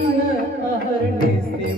गायन अहर्निशे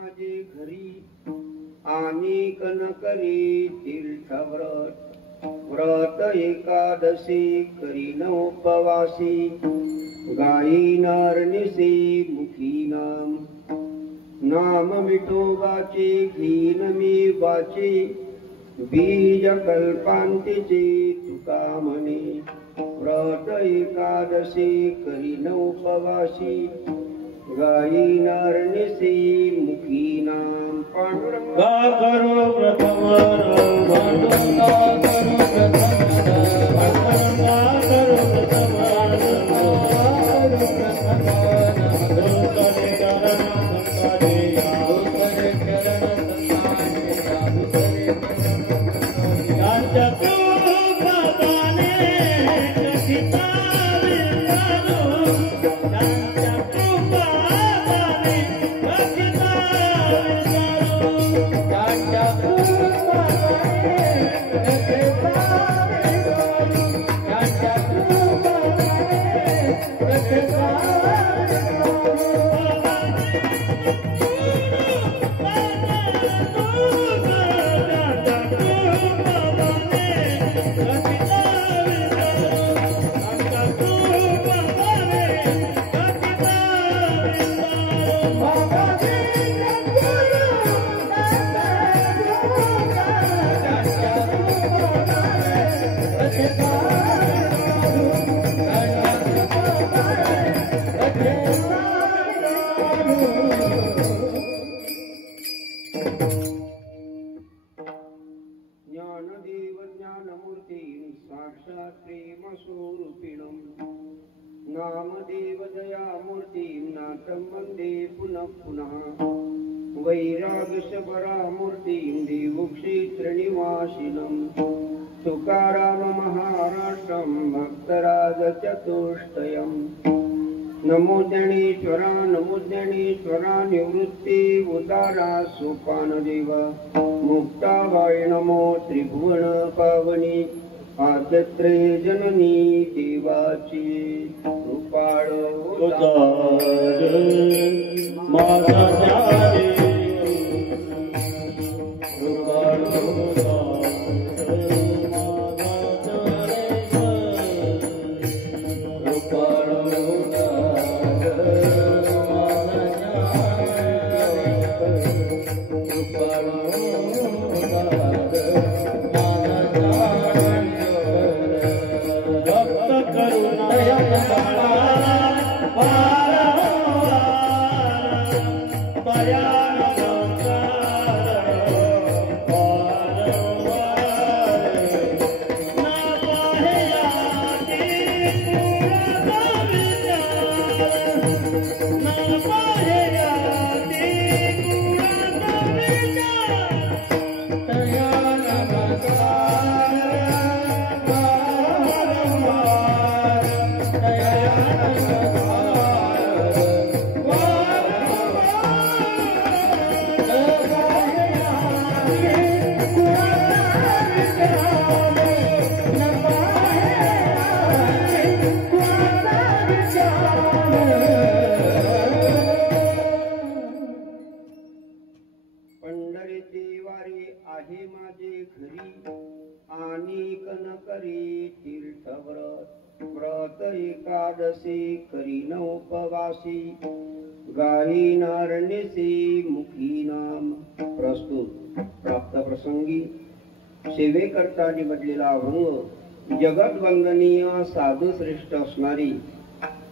माझे घरी आणि न करी तीर्थव्रत व्रत एकादशी करीन उपवासी गायी नरनिसी मुखी नाम विठोबाची घेईन मी वाची बीज कल्पांतीची तुका म्हणे व्रत एकादशी करीन उपवासी गायी नरनिसी मुखी नाम पांडुरंगा करो प्रथम नामदेव दयामूर्तिं नाथं वन्दे पुनः पुनः वैराग्यशबरामूर्तिं देवक्षेत्रनिवासिनं तुकाराम महाराष्ट्रं भक्तराजचतुष्टयं नमो ज्ञानेश्वरा निवृत्ति उदारा सोपानदेव मुक्ताबाई नमो त्रिभुवन पावनी आद्यत्रे जननी देवाची कृपाळ माझा एकादशी करीन उपवासी गायी नरनिसी मुखी नाम प्रस्तुत प्राप्त प्रसंगी सेवेकरता निवडलेला अभंग जगत वंदनीय साधू श्रेष्ठ असणारी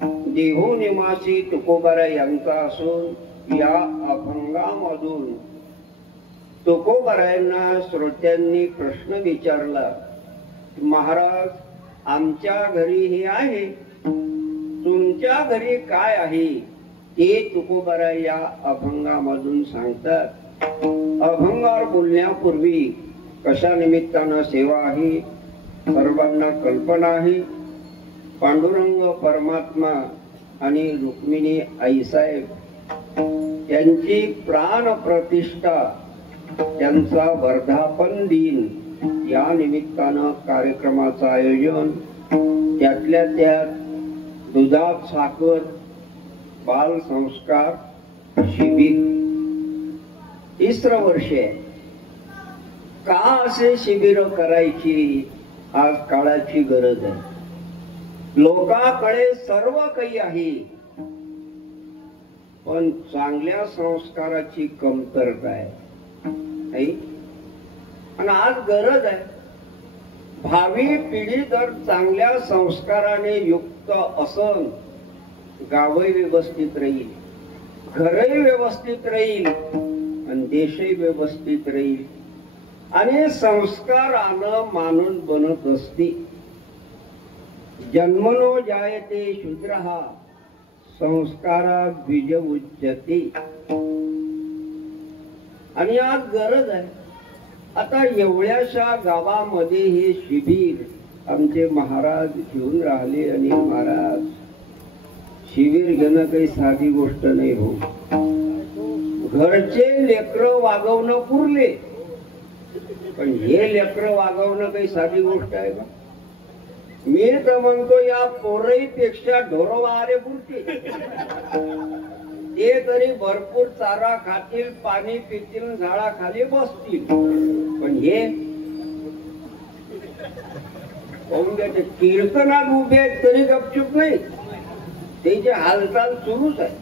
देहू निवासी तुकोबारा यांचा असून या अभंगामधून तुकोबारायांना श्रोत्यांनी प्रश्न विचारला, महाराज आमच्या घरी हे आहे, तुमच्या घरी काय आहे ते तुकोबारा या अभंगामधून सांगतात। अभंगावर बोलण्यापूर्वी कशा निमित्तानं सेवा आहे सर्वांना कल्पना आहे। पांडुरंग परमात्मा आणि रुक्मिणी आईसाहेब यांची प्राण प्रतिष्ठा त्यांचा वर्धापन दिन या निमित्तानं कार्यक्रमाचं आयोजन, त्यातल्या त्यात दुधात साखर बाल संस्कार शिबिर तिसरं वर्ष आहे. का असे शिबिर करायची आज काळाची गरज आहे. लोकांकडे सर्व काही आहे, पण चांगल्या संस्काराची कमतरता आहे. आणि आज गरज आहे. भावी पिढी जर चांगल्या संस्काराने युक्त असन, गावही व्यवस्थित राहील, घरही व्यवस्थित राहील आणि देशही व्यवस्थित राहील. आणि संस्कारानं माणूस बनत असते. जन्मनो जायते शूद्रः संस्कारा द्विज उच्यते. आणि आज गरज आहे. आता एवढ्याशा गावामध्ये हे शिबिर आमचे महाराज घेऊन राहिले. आणि महाराज, शिबिर घेणं काही साधी गोष्ट नाही हो. घरचे लेकरं वागवणं पुरले, पण हे लेकरं वागवणं काही साधी गोष्ट आहे का? मी तर म्हणतो या पोरईपेक्षा ढोरवारे पुरते. ते तरी भरपूर चारा खातील, पाणी पितील, झाडाखाली बसतील. पण हे कीर्तनात उभे आहेत तरी गपचूप नाही. त्याची हालचाल सुरूच आहे.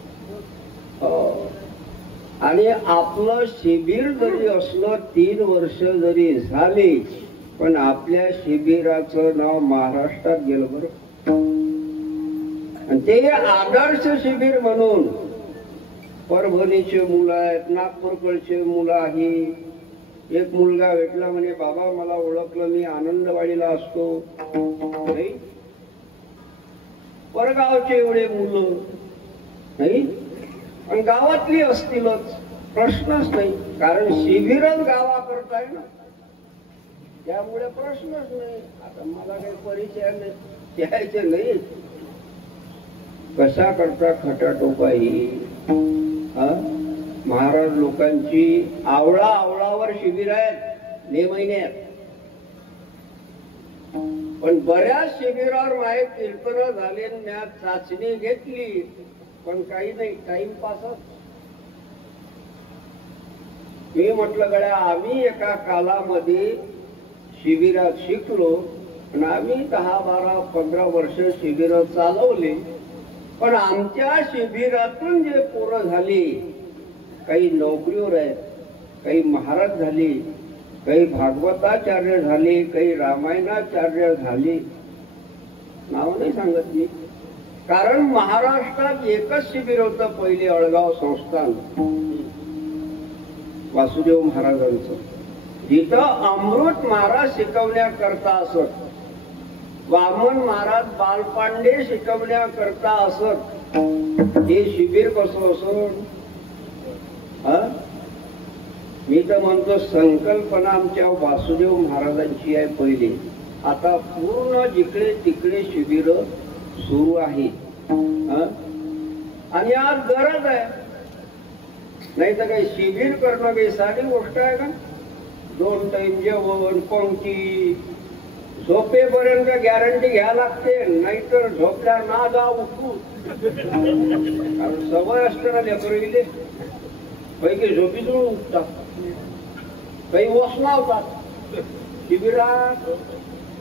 आणि आपलं शिबिर जरी असलं 3 वर्ष जरी झाले, पण आपल्या शिबिराचं नाव महाराष्ट्रात गेलं बरं. आणि ते आदर्श शिबिर म्हणून परभणीचे मुलं आहेत, नागपूरकडचे मुलं आहे. एक मुलगा भेटला, म्हणे बाबा मला ओळखलं, मी आनंदवाडीला असतो. नाही, परगावचे एवढे मुलं नाही, पण गावातली असतीलच, प्रश्नच नाही. कारण शिबिरच गावा करताय ना, त्यामुळे प्रश्नच नाही. आता मला काही परिचय नाही, द्यायचे नाही. कशा करता खटाटोपा ही. महाराज लोकांची आवळावर शिबिर आहेत मे महिन्यात. पण बऱ्याच शिबिरावर माझे कीर्तन झाले, मी चाचणी घेतली, पण काही नाही, टाइमपासच. मी म्हटलं गड्या, आम्ही एका कालामध्ये शिबिरात शिकलो, आणि आम्ही 10, 12, 15 वर्ष शिबिर चालवले. पण आमच्या शिबिरातून जे पोरं झाली, काही नोकरीवर आहेत, काही महाराज झाले, काही भागवताचार्य झाले, काही रामायणाचार्य झाले. नाव नाही सांगत मी, कारण महाराष्ट्रात एकच शिबिर होतं पहिले, अळगाव संस्थान वासुदेव महाराजांचं, जिथं अमृत महाराज शिकवण्याकरता असत, वामन महाराज बालपांडे शिकवण्याकरता असत. हे शिबिर कसं असत? मी तर म्हणतो संकल्पना आमच्या वासुदेव महाराजांची आहे पहिली. आता पूर्ण जिकडे तिकडे शिबिर सुरू आहे. आणि आज गरज आहे. नाही तर काही शिबिर करणं काही साधी गोष्ट आहे का? 2 टाइम जेवण, पंक्ती, झोपेपर्यंत गॅरंटी घ्यायला लागते, नाहीतर झोपल्या ना जा उठू. सवय असताना लेकरं गेले पैकी झोपीतून उठतात, काही वसनावतात शिबिरात.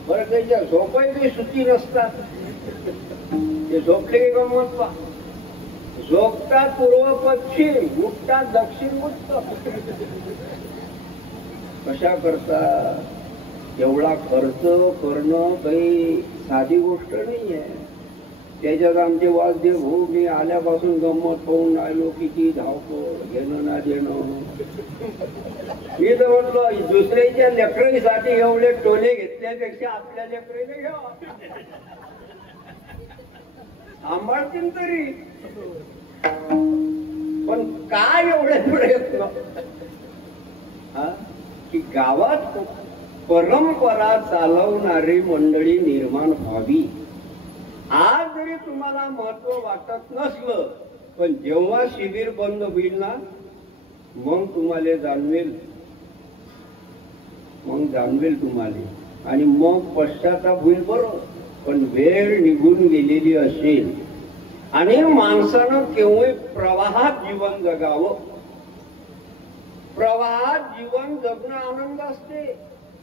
बरं, त्याच्या झोपाही काही सुट्टी नसतात. ते झोपले की गमत पा, झोपतात पूर्व पश्चिम, उठतात दक्षिण उत्तर. कशा करता? एवढा खर्च करणं काही साधी गोष्ट नाहीये. त्याच्यात आमचे वासदेव भाऊ, मी आल्यापासून गंमत पाहून आलो, किती धावपळ, घेणं ना देणं. मी तर म्हटलं दुसऱ्याच्या लेकरांसाठी एवढे टोले घेतल्यापेक्षा आपल्या लेकरांना घ्यावा, सांभाळतील तरी. पण काय एवढे प्रयत्न की गावात परंपरा चालवणारी मंडळी निर्माण व्हावी. आज जरी तुम्हाला महत्व वाटत नसलं, पण जेव्हा शिबिर बंद होईल ना, मग तुम्हाला जाणवेल तुम्हाला. आणि मग पश्चाताप होईल बरोबर. पण वेळ निघून गेलेली असेल आणि माणसानं केव्हा प्रवाहात जीवन जगावं. प्रवाहात जीवन जगणं आनंद असते,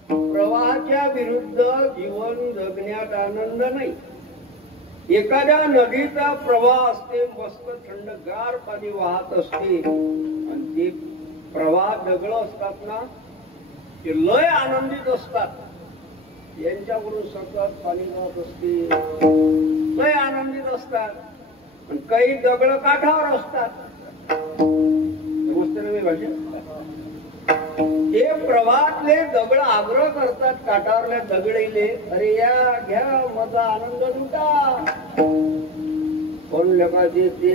प्रवाहाच्या विरुद्ध जीवन जगण्यात आनंद नाही. एखाद्या नदीचा प्रवाह असते, मस्त थंडगार पाणी वाहत असते आणि ते प्रवाह दगड असतात ना, ते लय आनंदित असतात. यांच्याकडून सतत पाणी वाहत असते, लय आनंदित असतात. आणि काही दगड काठावर असतात. समजते ना भाषा? ते प्रवाहातले दगड आग्रह करतात काठावरल्या दगडीले, अरे या घ्या माझा आनंद लुटा. पण लोकांचे ते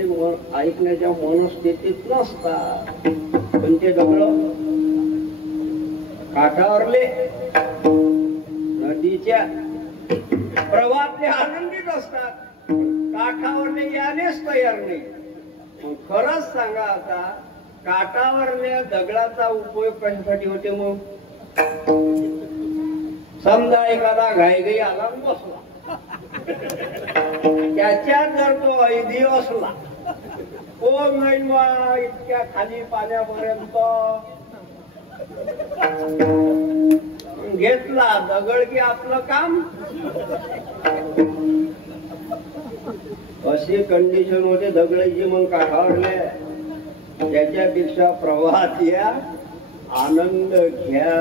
ऐकण्याच्या मनस्थितीत नसतात. पण ते दगड काठावरले नदीच्या प्रवाहातले आनंदित असतात, काठावरले यानेच तयार नाही. मग खरंच सांगा, आता काठावरल्या दगडाचा उपयोग कशासाठी होते? मग समजा एखादा घाईघाई आला बसला, त्याच्यात जर तो ऐदी असला, कोण नाही इतक्या खाली पाण्यापर्यंत घेतला दगड की आपलं काम. अशी कंडिशन होते दगडाची. मग काठावरले त्याच्यापेक्षा प्रवाहात या, आनंद घ्या.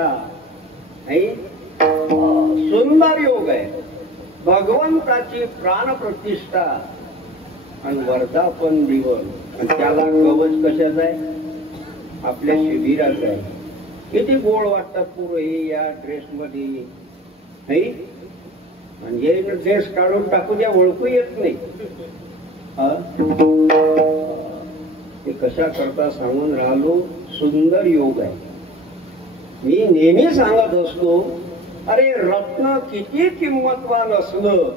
सुंदर योग आहे. भगवंताची प्राण प्रतिष्ठा आणि वर्धापन दिवस. आणि त्याला कवच कशाच आहे? आपल्या शिबिराच आहे. किती गोड वाटतात पुरं हे या ड्रेस मध्ये. म्हणजे ड्रेस काढून टाकू द्या, ओळखू येत नाही. ते कशा करता सांगून राहिलो. सुंदर योग आहे. मी नेहमी सांगत असतो, अरे रत्न किती किंमतवान असलं,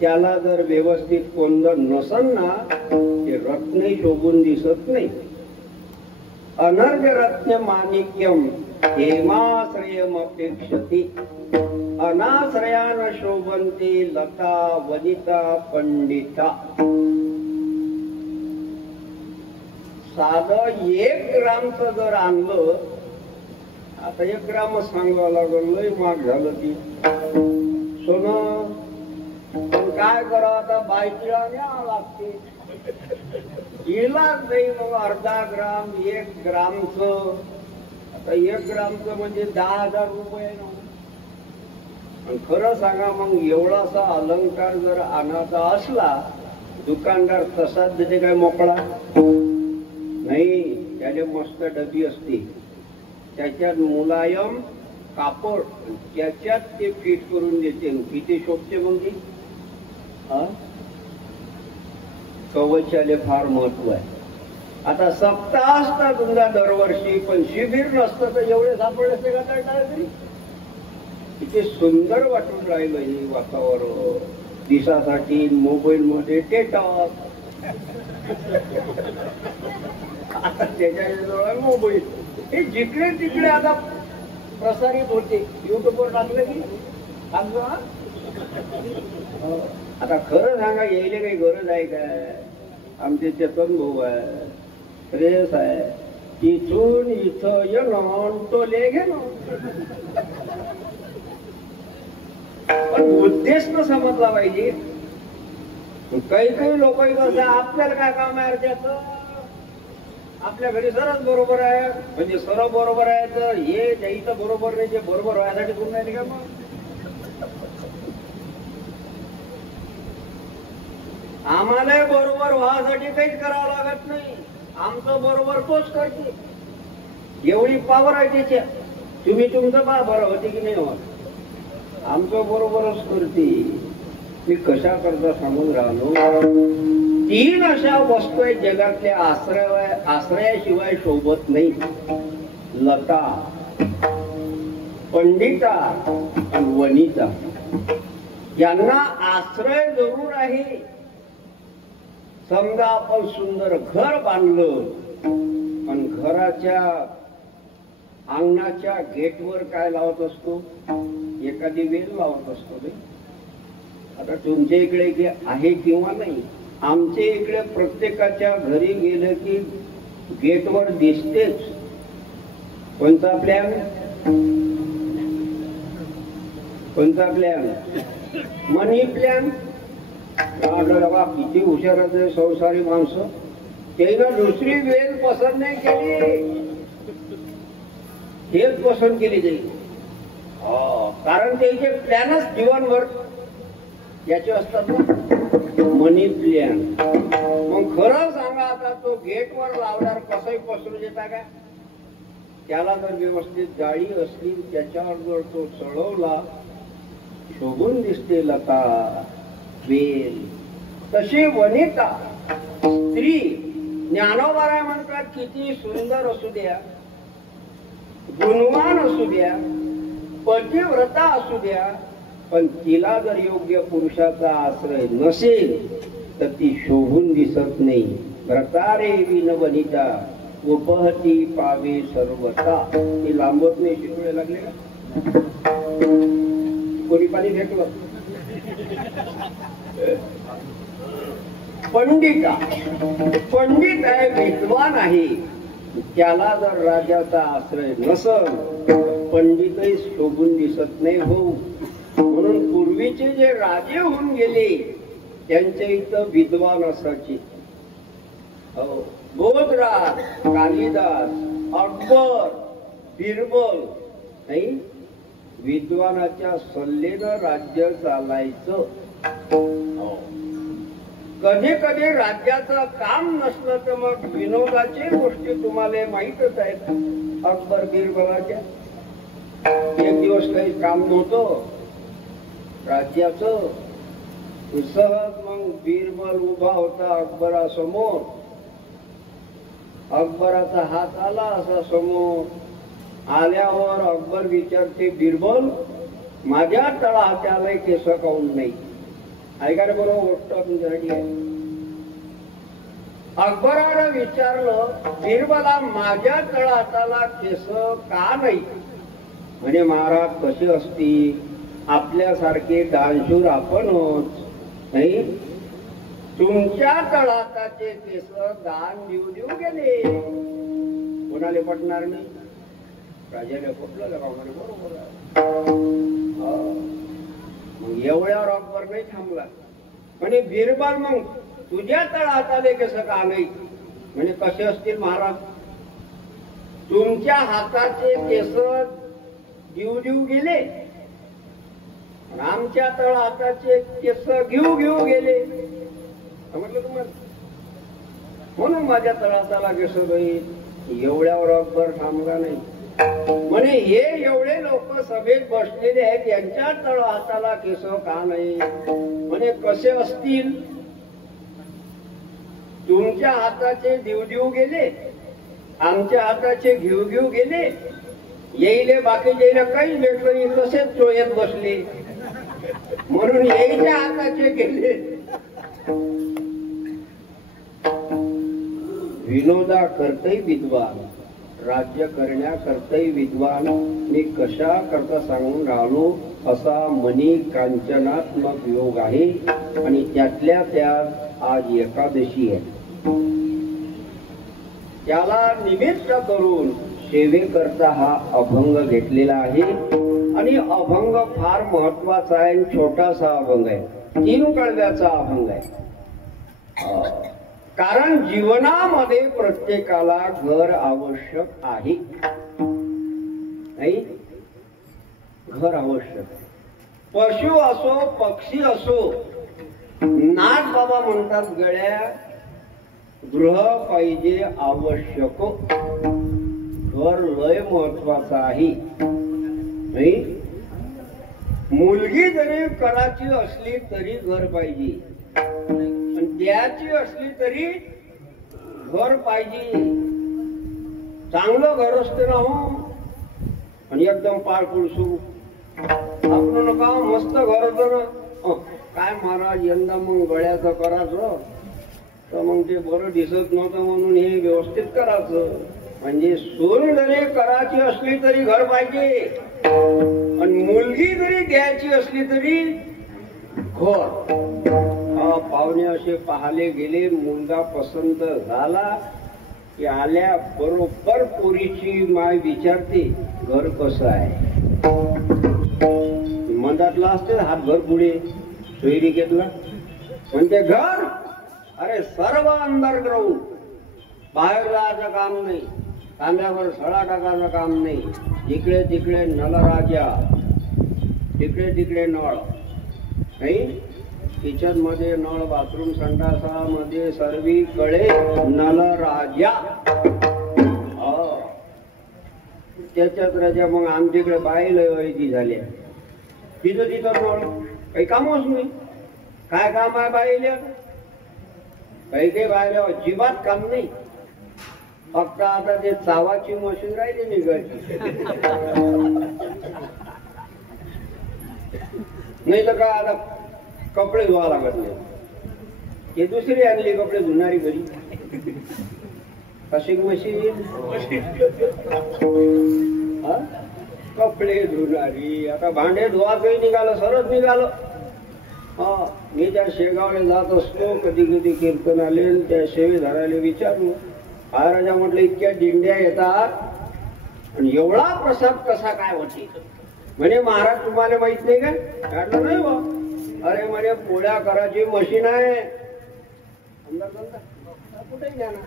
त्याला जर व्यवस्थित कोंदण नसल ना, ते रत्नही शोभून दिसत नाही. अनर्घ रत्न माणिक्यम हेमाश्रयम अपेक्षति अनाश्रयान शोभन्ते लता वनिता पंडिता. साधं 1 ग्रामचं जर आणलं, आता 1 ग्रामच सांगावं लागलं, लय महाग झालं ती सोनं. पण काय करावं आता, बायकीला न्यावं लागते. इलाज नाही. मग अर्धा ग्राम 1 ग्रामचं. आता 1 ग्रामचं म्हणजे 10,000 रुपये ना. खरं सांगा, मग एवढासा अलंकार जर आणायचा असला, दुकानदार तसाच देते काय मोकळा? नाही. त्याला मस्त डबी असते, त्याच्यात मुलायम कापड, त्याच्यात ते फिट करून देते. किती शोभते मग ती. कवचाले फार महत्व आहे. आता सप्ताह असता तुमचा दरवर्षी, पण शिबिर नसतं तर एवढे सापडले असते का तरी? किती सुंदर वाटून राहिलं हे वातावरण. दिसासाठी मोबाईल मध्ये टेटॉक, आता त्याच्या मोबाईल हे जिकडे तिकडे आता प्रसारित होते. युट्यूबवर टाकलं की आता खरं सांगा, यायला काही गरज आहे काय? आमचे चेतन भाऊ आहे, प्रेस आहे, इथून इथं येणं तो ले घेणं. पण उद्देश न समजला पाहिजे. काही लोक कसं, आपल्याला काय काम आहे त्याचं? आपल्या घरी सरच बरोबर आहे, म्हणजे सर्व बरोबर आहे, तर हे ज्याचं बरोबर नाही, जे बरोबर व्हायसाठी करून नाही का? मग आम्हाला बरोबर व्हायसाठी काहीच करावं लागत नाही. आमचं बरोबर तोच करते. एवढी पावर आहे त्याच्या. तुम्ही तुमचं बरं होते की नाही होत, आमचं बरोबरच करते. मी कशा करता सांगून राहिलो. 3 अशा वस्तू आहेत जगातल्या, आश्रयाशिवाय शोभत नाही. लता, पंडिता आणि वनिता. यांना आश्रय जरूर आहे. समजा आपण सुंदर घर बांधलं आणि घराच्या अंगणाच्या गेटवर काय लावत असतो? एखादी वेल लावत असतो. आता तुमच्या इकडे आहे किंवा नाही, आमच्या इकडे प्रत्येकाच्या घरी गेलं की गेटवर दिसतेच कोणता प्लॅन? कोणता प्लॅन? मनी प्लॅन. बाबा किती हुशार आहे संसारी माणसं. त्यानं दुसरी वेल पसंत नाही केली, हेच पसंत केली जाईल. कारण त्याचे प्लॅनच जीवनभर याचे असतात ना, मनी प्लॅन. मग खरं सांगा, आता तो गेटवर लावणार कसंही पसरू देता का? त्याला जर व्यवस्थित गाडी असली, त्याच्यावर जर तो चढवला, शोभून दिसते लता वेल. तशी वनिता स्त्री ज्ञानोबा म्हणतात, किती सुंदर असू द्या, गुणवान असू द्या, पतिव्रता असू द्या, पण तिला जर योग्य पुरुषाचा आश्रय नसेल तर ती शोभून दिसत नाही. व्रतारे विन वनिता उपहती पावे सर्वता. ती लांबत नाही. शिकवले लागले का? कोणी पाणी फेकलं? पंडिता, पंडित आहे, विद्वान आहे, त्याला जर राजाचा आश्रय नसल, पंडितही शोभून दिसत नाही हो. म्हणून पूर्वीचे जे राजे होऊन गेले त्यांच्या इथं विद्वान असायचे. हो, बोधराज, कालिदास, अकबर, बिरबल, नाही, विद्वानाच्या सल्लेनं राज्य चालायचं. कधी कधी राज्याचं काम नसलं तर मग विनोदाची गोष्टी तुम्हाला माहीतच आहेत. अकबर बिरबलाच्या एक दिवस काही काम नव्हतं राज्याचं, सहज मग बिरबल उभा होता अकबरासमोर. अकबराचा हात आला असा समोर. आल्यावर अकबर विचारते, बिरबल माझ्या तळहाताला केस काऊन नाही? ऐकायला बरोबर गोष्ट तुमच्यासाठी आहे. अकबरानं विचारलं, बिरबला माझ्या तळहाताला केस का नाही? म्हणजे महाराज कसे असतील, आपल्यासारखे दानशूर आपण होत नाही, तुमच्या तळहाताचे केस दान देऊ देऊ गेले. कोणाला पटणार नाही? राजाला पटलं का? बरोबर आहे. मग एवढ्यावर अकबर नाही थांबला. म्हणे बिरबल मग तुझ्या तळहाताले कसं का नाही? म्हणजे कसे असतील महाराज? तुमच्या हाताचे केस देऊ देऊ गेले, आमच्या तळहाताचे केस घेऊ घेऊ गेले. समजलं तुम्हाला? म्हणून माझ्या तळहाताला केस होईल. एवढ्यावर अकबर थांबला नाही. म्हणे हे एवढे लोक सभेत बसलेले आहेत, यांच्या तळहाताला केस का नाही? म्हणे कसे असतील? तुमच्या हाताचे देऊ देऊ गेले, आमच्या हाताचे घेऊ घेऊ गेले. येईले बाकी येईले काही भेटलं नाही, तसेच चोयत बसले. म्हणून यायच्या हाताचे गेले. विनोदा करतही विद्वान, राज्य करण्याकरताही विद्वान. मी कशा करता सांगून राहिलो, असा मनी कांचनात्मक योग आहे. आणि त्यातल्या त्यात आज एकादशी आहे. त्याला निमित्त करून सेवेकरता हा अभंग घेतलेला आहे. आणि अभंग फार महत्वाचा आहे. छोटासा अभंग आहे, 3 कळव्याचा अभंग आहे. कारण जीवनामध्ये प्रत्येकाला घर आवश्यक आहे. नाही, घर आवश्यक. पशु असो पक्षी असो, नाथ बाबा म्हणतात गळ्या गृह पाहिजे आवश्यक. घर लय महत्वाचं आहे. नाही, मुलगी जरी कराची असली तरी घर पाहिजे, आणि द्याची असली तरी घर पाहिजे. चांगलं घर असते ना हो, आणि एकदम पाळपूळ सुरू. आपण नका मस्त घर होतं ना, काय महाराज यंदा मग गळ्याचं करायचं, तर मग ते बरं दिसत नव्हतं म्हणून हे व्यवस्थित करायचं. म्हणजे सून जरी करायची असली तरी घर पाहिजे, आणि मुलगी जरी द्यायची असली तरी घर. पाहुणे असे पाहाले गेले, मुलगा पसंत झाला, की आल्या बरोबर पोरीची माय विचारते घर कसं आहे. मधातला असते हातभर पुढे सोयरी घेतला म्हणते घर अरे सर्व अंडरग्राऊंड, बाहेर जायचं काम नाही, तांब्यावर सळा टाकायचं काम नाही, इकडे तिकडे नलराजा, तिकडे तिकडे नळ नाही, किचन मध्ये नळ, बाथरूम संडासामध्ये सर्वीकडे नलराजा. त्याच्यात राजा मग आमच्याकडे बाईला वैदी झाल्या, तिथं तिथं नळ, काही कामच नाही. काय काम आहे बाईला? काही काही बायला अजिबात काम नाही, फक्त आता ते चावाची मशीन राहिली निघायची. नाही तर काय आता कपडे धुवा लागत नाही, हे दुसरी आणली कपडे धुणारी घरी, वॉशिंग मशीन, कपडे धुणारी. आता भांडे धुवाचंही निघालं, सरच निघालं. मी त्या शेगावला जात असतो, कधी कधी कीर्तन आले, त्या शेवेधाराला विचारलो, हा राजा म्हटलं इतक्या दिंड्या येतात आणि एवढा प्रसाद कसा काय होते? म्हणे महाराज तुम्हाला माहित नाही का? म्हटलं नाही बा. अरे म्हणे पोळ्या करायची मशीन आहे. कुठे घ्या ना.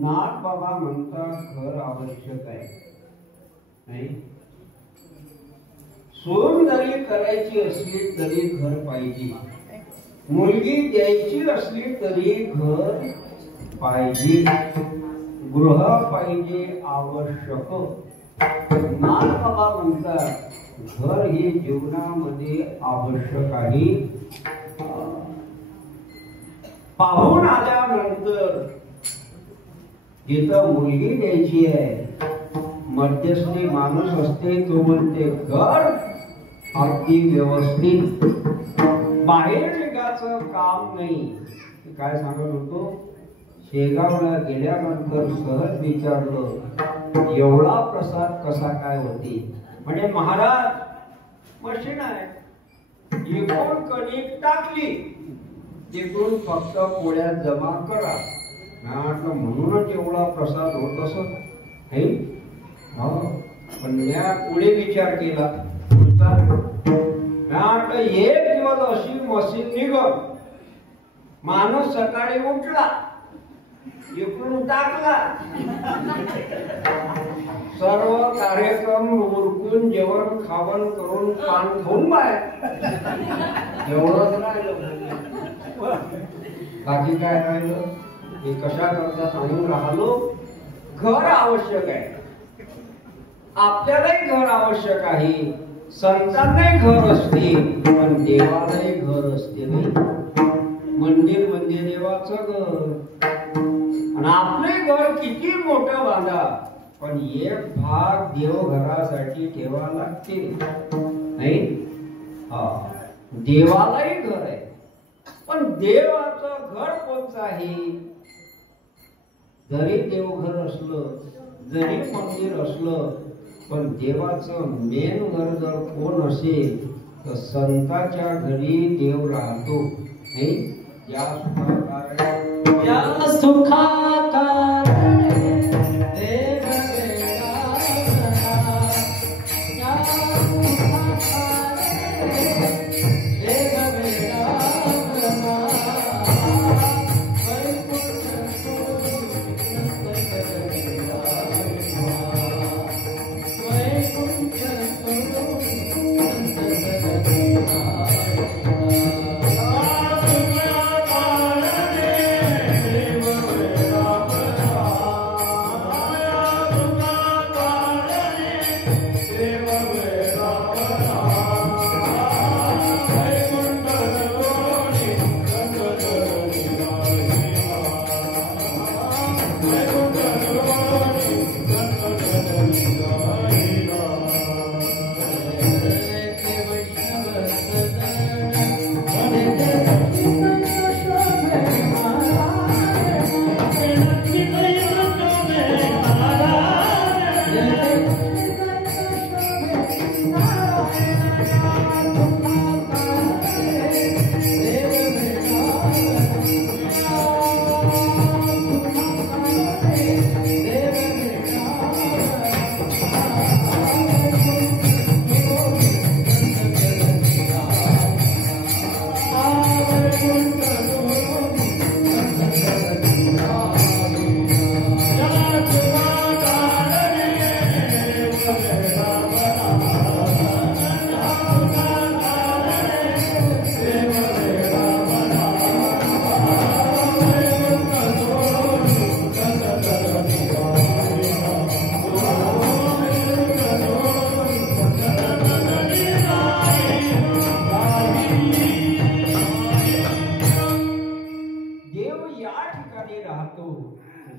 नाथ बाबा म्हणतात घर आवश्यक आहे नाही. सोन जरी करायची असली तरी घर पाहिजे, मुलगी द्यायची असली तरी घर पाहिजे, गृह पाहिजे आवश्यक. नाथ बाबा म्हणतात घर हे जीवनामध्ये आवश्यक आहे. पाहून आल्यानंतर जिथं मुलगी द्यायची आहे, मध्यस्थी माणूस असते, तो म्हणते घर अगदी व्यवस्थित, बाहेर निघायचं काम नाही. काय सांगत होतो, शेगावला गेल्यानंतर सहज विचारलं एवढा प्रसाद कसा काय होते? म्हणजे महाराज मशीन आहे, इकडून कणिक टाकली, तिकडून फक्त पोळ्या जमा करा. म्हणूनच एवढा प्रसाद होत असत. पण या पुढे विचार केला एक दिवस अशी मशीन निघत, माणूस सकाळी उठला, इकडून टाकला, सर्व कार्यक्रम उरकून जेवण खावण करून पान खाऊन बाहेर, एवढंच राहिलं. बाकी काय राहिलं? हे कशा करता सांगून राहिलो, घर आवश्यक आहे. आपल्यालाही घर आवश्यक आहे, संतांनाही घर असते, पण देवालाही घर असते नाही. मंदिर म्हणजे देवाचं घर, आणि आपले घर किती मोठं बांधा, पण एक भाग देवघरासाठी ठेवा लागते नाही. देवालाही घर आहे, पण देवाचं घर कोणतं आहे? जरी देवघर असलं, जरी मंदिर असलं, पण देवाचं मेन घर जर कोण असेल तर संताच्या घरी देव राहतो नाही. या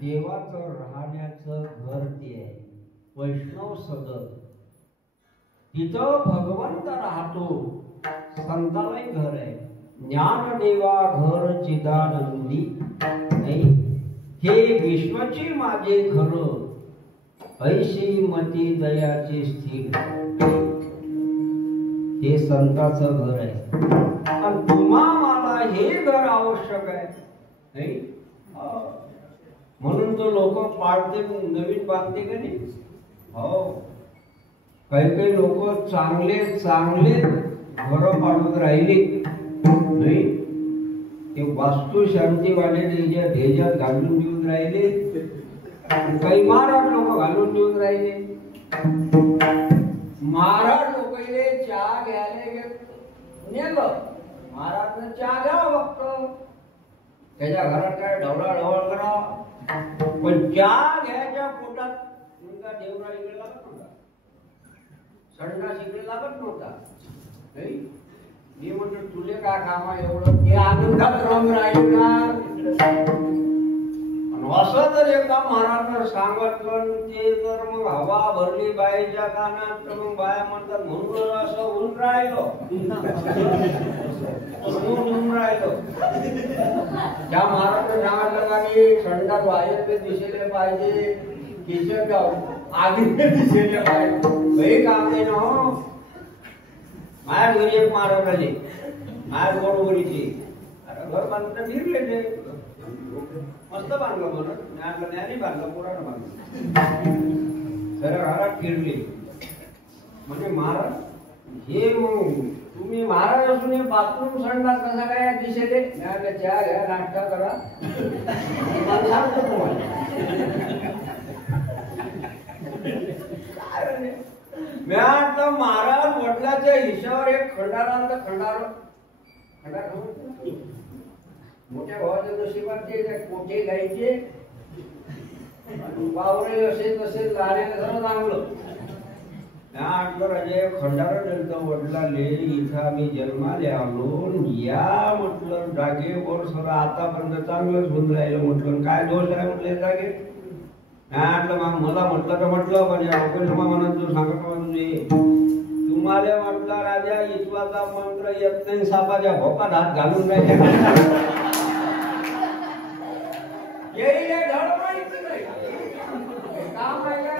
देवाचं राहण्याचं घर ते आहे. वैष्णव सदन तिथं भगवंत राहतो. संतालाही घर आहे. ज्ञानदेवा घर चिदानंदी नाही. हे विश्वाची माझे घर, ऐशी मती दयाची स्थिर. हे संताचं घर आहे. आणि तुम्हा मला हे घर आवश्यक आहे नाही. म्हणून तो लोक पाडते, नवीन बांधते का नाही. हो, काही काही लोक चांगले चांगले घर पाडून राहिले नाही. ते वास्तू शांतीवाले ढेज्यात घालून देऊन राहिले. काही महाराज लोक घालून देऊन राहिले. महाराज लोकांनी चहा घ्यायला नेलं. महाराजनं चहा घ्यावं बघतो. त्याच्या घरात काय ढवळा ढवळ करावं. पण चहा घ्यायच्या पोटात मुलगा देवरा इकडे लागत नव्हता. संडास इकडे लागत नव्हता. मी म्हणतो तुले काय कामा एवढं. ते आनंदात रंग राहील ना. असं जर एकदा महाराज सांगितलं ते जर मग हवा भरली बाईच्या कानात तर मग बाया म्हणतात म्हणून असं होऊन राहिलो. होऊन राहिलो. त्या महाराज सांगितलं का की संडास बाहेर दिसेले पाहिजे, किचन आगीने दिसेले पाहिजे. हे काम नाही ना. हो, माझ्या घरी एक महाराज आले. माझ्या बरोबरीची घर बांधता फिरले ते मस्त बांधलं. म्हणून ज्ञानी बांधलं, पुराण बांधलं. तर घरात फिरले. म्हणजे महाराज हे मग तुम्ही महाराज असून बाथरूम संडास कसा काय दिसेले. चहा घ्या, नाश्ता करा, सांगतो तुम्हाला. मी आता महाराज वडिलाच्या हिशावर एक खंडारा खंडार मोठ्या भावाच्या नशिबात ते कोठे गायचे वावरे असे तसे लाडे सगळं चांगलं. राजे खंडारा नंतर वडिलाले इथं आम्ही जन्माले आलो. या म्हटलं जागेवर सगळं आतापर्यंत चांगलंच होऊन राहिलं. म्हटलं काय दोष आहे म्हटलं जागे. मला म्हटलं तर म्हटलं पण या म्हणत जो सांगत म्हणजे तुम्हाला म्हटलं राजा ईश्वराचा मंत्र येत नाही. सापाच्या भोकात हात घालून राहिले. काम आहे का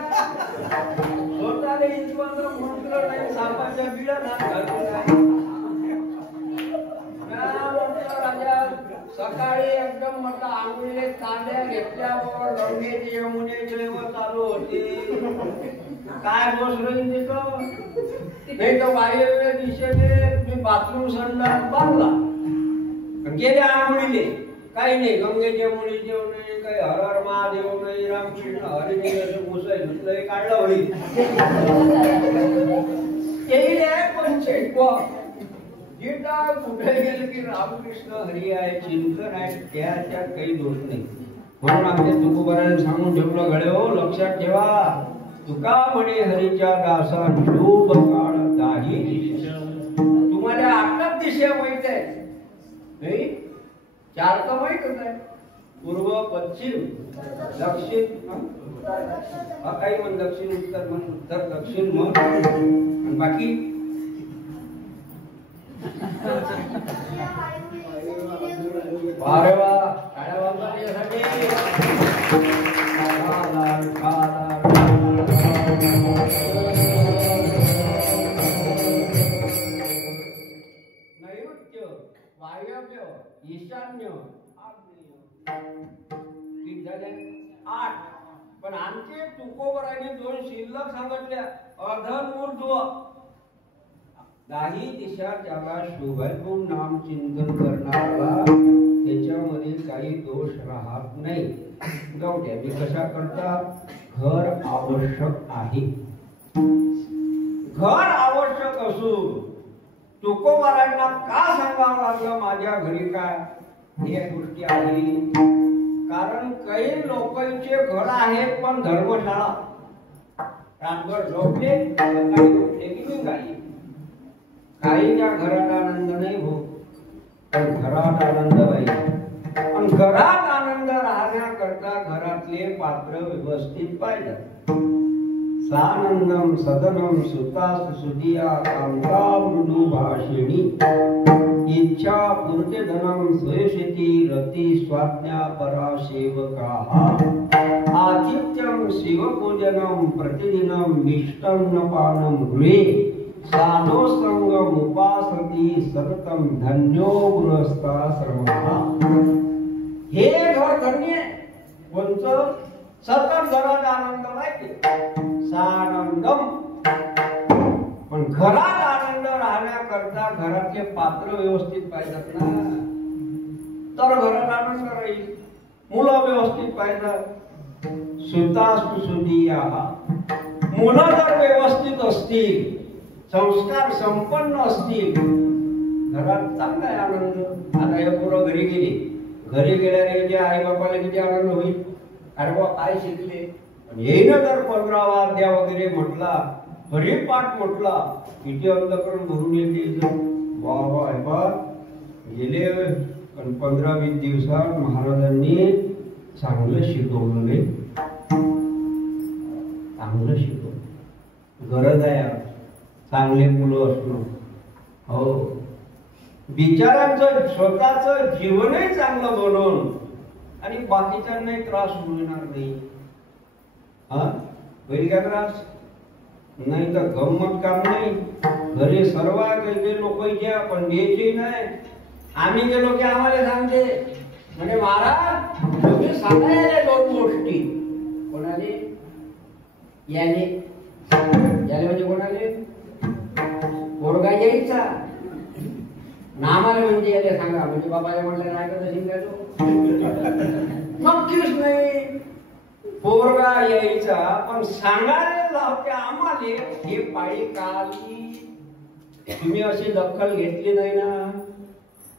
स्वतःला ईश्वराचा मंत्र नाही, सापाच्या बिळात हात घालून राहिले. राजा सकाळी एकदम म्हटलं आंघोळीने कांद्या घेतल्यावर गंगेची यमुनेची चालू होती. काय दोष राहील तिथं नाही. तर बाहेर दिशेने मी बाथरूम संडास बांधला. गेले आंघोळीले काही नाही. गंगेच्या मुळी जेव नाही, काही हर हर महादेव नाही, रामकृष्ण हरी नाही, असं मुसळ धुतलं काढलं होईल. कुठे गेलं की रामकृष्ण हरी आहे, चिंतन आहे, त्याच्यात काही दोष नाही. म्हणून आमच्या तुकोबाराने सांगून ठेवलं घडे हो, लक्षात ठेवा. तुका म्हणे हरीच्या दासा शोभ काळ दाही. तुम्हाला आठच दिशा माहित आहे नाही. चार तर माहितच आहे. पूर्व, पश्चिम, दक्षिण. काही म्हण दक्षिण उत्तर म्हण, उत्तर दक्षिण म्हण, बाकी वारेवा टाळ्या वाजवण्यासाठी नैऋत्य, वायव्य, ईशान्य, ठीक झाले 8. पण आमचे तुकोबराने 2 शिल्लक सांगितल्या. अधर्मूर्ध्व दाही दिशा त्याला शोभायपून नाम चिंतन करणारा त्याच्यामध्ये काही दोष राहत नाही. जाऊ द्या. मी कशा करता घर आवश्यक आहे. घर आवश्यक असून तुकोबारांना का सांगावं लागलं माझ्या घरी काय हे गोष्टी आहे. कारण काही लोकांचे घर आहेत पण धर्मशाळा. रामगड झोपले की गाई. काहीच्या घरात आनंद नाही हो, पण घरात आनंद पाहिजे. पण घरात आनंद राहण्याकरता घरातले पात्र व्यवस्थित पाहिजे. सानंदम सदनम सुतास सुदिया कांता मृदू भाषिणी इच्छा पूर्ते धनम स्वयशेती रती स्वाज्ञा परा सेवकाः आतिथ्यम शिवपूजनम प्रतिदिनम मिष्टान्नपानम गृहे साधो संगम उपासती सततम धन्यो गृहस्थाश्रमः. हे घर धन्य आहे. कोणचं? सतत घरात आनंद पाहिजे. सानंदम. पण घरात आनंद राहण्याकरता घरातले पात्र व्यवस्थित पाहिजेत ना, तर घरात आनंद राहील. मुलं व्यवस्थित पाहिजेत. सुतास्तु सुदिया. मुलं जर व्यवस्थित असतील, संस्कार संपन्न असतील, घरात चांगला आहे आनंद. आता हे पोरं घरी गेली, घरी गेल्याने जे आई बापाला किती आनंद होईल. अरे बा काय शिकले. येईन जर 15 वाद्या वगैरे म्हटला, हरिपाठ म्हटला, किती अंतकरण भरून येते. वा गेले. पण 15-20 दिवसात महाराजांनी चांगलं शिकवलं. चांगलं शिकवलं. गरज आहे चांगले मुलं असणं. हो, बिचारांचं स्वतःच जीवनही चांगलं बनवून आणि बाकीच्यांनाही त्रास होणार नाही. होईल का त्रास? नाही तर गंमत काम नाही. घरी सर्व काही लोक पण द्यायचे नाही. आम्ही गेलो की आम्हाला सांगते म्हणजे महाराज तुम्ही सांगायला 2 गोष्टी. कोणाले? याने. याले म्हणजे कोणाले? पोरगा यायचा. नामाला म्हणजे याला सांगा. म्हणजे बाबाला म्हणलं नाही का शिकायचो? नक्कीच नाही. पोरगा यायचा पण सांगायला लावते आम्हाला. हे पाळी काली तुम्ही अशी दखल घेतली नाही ना.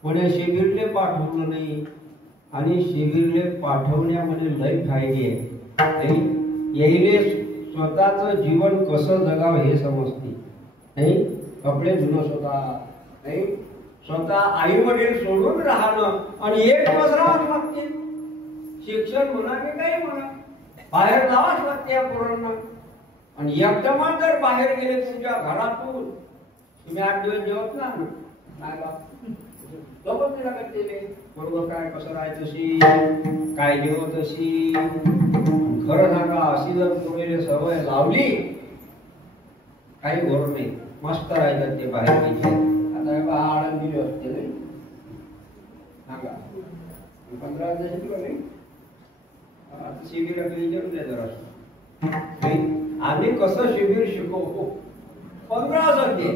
कोणी शिबिरले पाठवलं नाही. आणि शिबिरले पाठवण्यामध्ये लय फायदे आहे. यायले स्वतःच जीवन कसं जगावं हे समजते नाही. कपडे धुणं स्वतः नाही. स्वतः आई वडील सोडून राहणं आणि एक दिवस राहावंच लागते. शिक्षण म्हणा की काही म्हणा, बाहेर जावंच लागते या पोरांना. आणि एकदमच जर बाहेर गेले तुमच्या घरातून, तुम्ही 8 दिवस जेवत ना नाही बा लोकच नाही लागत दिले. बरोबर काय कसं राहायचं तशी, काय जेवत तशी. खरं सांगा, अशी जर तुम्ही सवय लावली काही घोर नाही. मस्त राहायचं ते बाहेर गेले. आता आळंद दिली असते नाही सांगा 15 दिवस नाही. आता शिबिर विचारून द्या जरा. आम्ही कसं शिबिर शिकवतो 15 सध्या.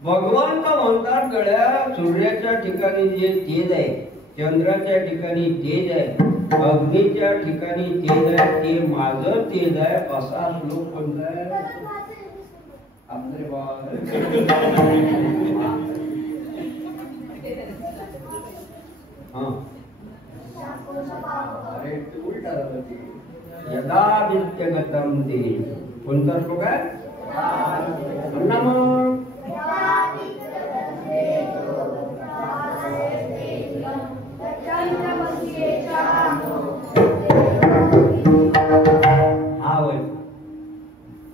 भगवंत म्हणतात गड्या सूर्याच्या ठिकाणी जे तेज आहे, चंद्राच्या ठिकाणी तेज आहे, अग्नीच्या ठिकाणी तेज आहे, ते माझं तेज आहे. असा श्लोक म्हणताय आपले अरे उलटा झालं ते. यदा विद्यगतम ते कोणता श्लोक आहे?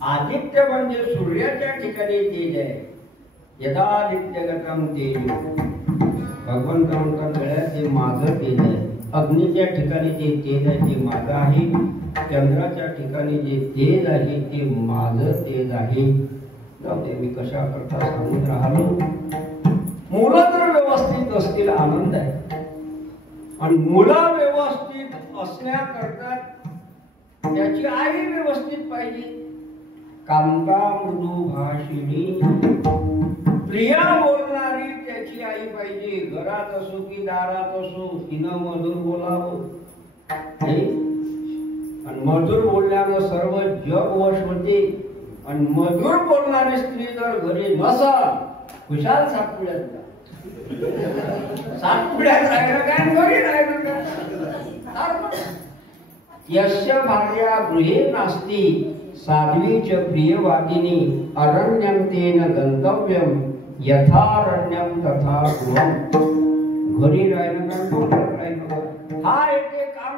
आदित्य म्हणजे सूर्याच्या ठिकाणी तेज आहे. यदादित्यगतम तेज. भगवंत म्हणतात ते माझं तेज आहे. अग्नीच्या ठिकाणी जे तेज आहे ते माझं आहे. चंद्राच्या ठिकाणी जे तेज आहे ते माझं तेज आहे. जाऊ दे, मी कशा करता सांगून राहिलो. मुलं तर व्यवस्थित असतील आनंद आहे. आणि मुलं व्यवस्थित असण्याकरता त्याची आई व्यवस्थित पाहिजे. कांता मृदू भाषिणी, प्रिया बोलणारी त्याची आई पाहिजे. घरात असो की दारात असो तिनं मधुर बोलावं. आणि मधुर बोलण्यानं सर्व जग वश होते. आणि मधुर बोलणारी स्त्री जर घरी नसल, खुशाल सातपुड्यात राहिलं काय घरी राहिलं काय. यस्य भार्या गृहे नास्ती साध्वीच प्रियवादिनी अरण्यं तेन गंतव्यम यथारण्यम तथा गृहम्. घरी राहिलं का राहिलं. हा एक काम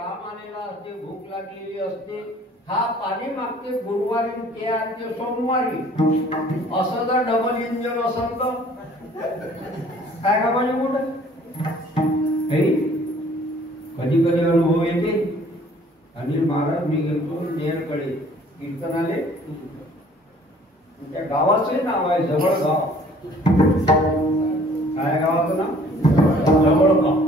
घाम आलेला असते, भूक लागलेली असते, हा पाणी मागते गुरुवारी, ते आणते सोमवारी. असं जर डबल इंजन असेल तर काय का पाहिजे कुठं. कधी कधी अनुभव येते. अनिल महाराज मी गेलो नेरकडे कीर्तनाले, त्या गावाचंही नाव आहे जवळगाव. काय गावाचं नाव? जवळगाव.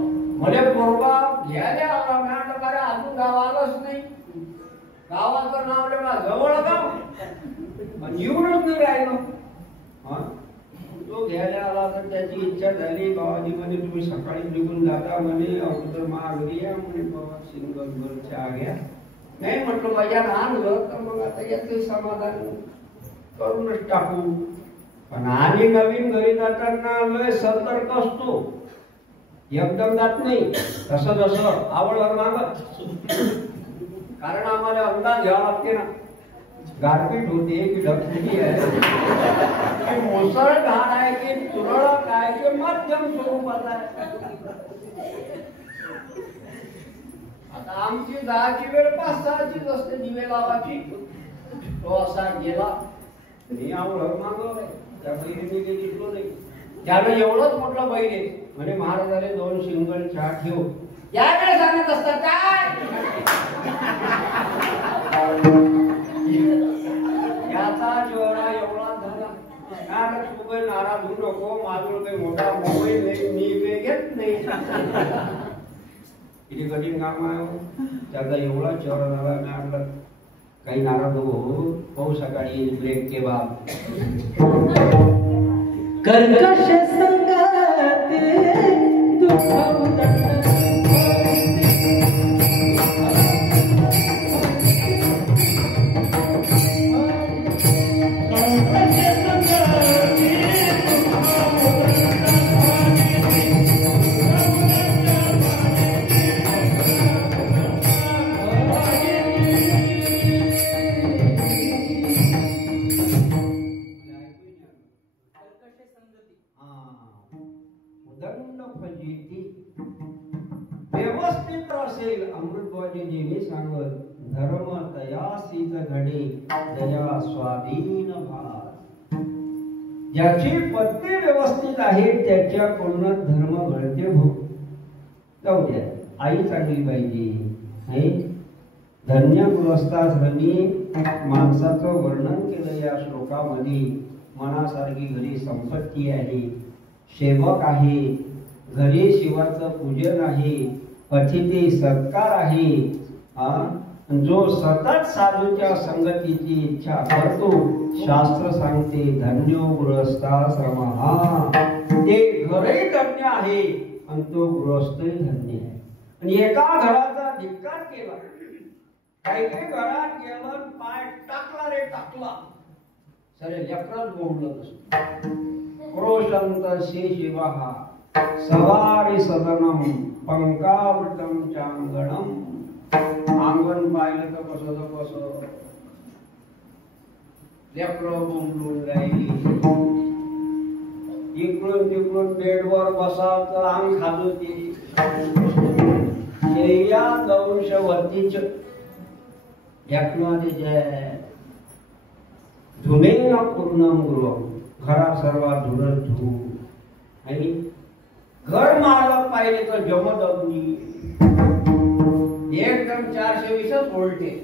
मला पोरगा घ्यायला आला, मी म्हटलं अरे अजून गाव आलंच नाही. गावाचं नाव लेवा जवळगाव, येऊनच नाही राहिलं. तो घ्यायला आला तर त्याची इच्छा झाली. बाबाजी म्हणे तुम्ही सकाळी निघून जाता म्हणे, अगोदर महागरी या म्हणे, बाबा सिंगल घर चहा घ्या. नाही म्हटलं माझ्या लहान घर तर मग आता याचे समाधान करूनच टाकू. पण आणि नवीन घरी जाताना लय सतर्क असतो, एकदम जात नाही. तसं जसं आवडलं मागत, कारण आम्हाला अंदाज घ्यावा लागते ना. गारपीट होते की ढगफुटी आहे, की मुसळधार आहे, की तुरळक आहे, की मध्यम स्वरूपात आहे. आता आमची 10ची वेळ 5-6चीच असते दिवे लावाची. तो असा गेला मी आवड मागवलं, त्या बहिणीने काही दिसलो नाही. त्यानं एवढंच म्हटलं बहिणी म्हणे महाराजाने 2 सिंगल चहा ठेव. यावेळेस सांगत असतात काय याचा चेहरा एवढा झाला. तू काही नाराज होऊ नको, माझं काही मोठा मोबाईल नाही, मी काही घेत नाही. किती कठीण काम आहे. त्याचा एवढा चेहरा झाला. मी म्हटलं काही नाराज हो, पाहू सकाळी ब्रेक के बाद. कर्कश संगाते दुःख व्यवस्थित असेल अमृतवाजी नेहमी सांगत, धर्म तयासीच घडे जया स्वाधीन भार. ज्याची पत्नी व्यवस्थित आहे त्याच्याकडूनच धर्म घडते. हो जाऊ द्या, आई चांगली पाहिजे. धन्य गृहस्थाश्रमी माणसाचं वर्णन केलं या श्लोकामध्ये. मनासारखी घरी संपत्ती आहे, सेवक आहे, घरी शिवाचं पूजन आहे, अतिथी सत्कार आहे. जो सतत साधूच्या संगतीची इच्छा करतो, शास्त्र सांगते धन्यो गृहस्थाश्रम. ते घरही धन्य आहे आणि तो गृहस्थही धन्य आहे. आणि एका घराचा धिक्कार केला, काही घरात गेलं, पाय टाकला रे टाकला, सरे लेकरच बोललं तसं. क्रोशंत शिवा सवारी सदनम पंकावृतम चांगणम. अंगण पाहिलं तर कसं लेकरं बोंबलून राहिली. इकडून तिकडून बेडवर बसाव तर अंग खात होती. या दंशवतीच धुमेन पूर्णम गृह. घरा सर्वात धुरच धू. आणि घर मालक पाहिले तर जमत अग्नी. एकदम 420 व्होल्टेज.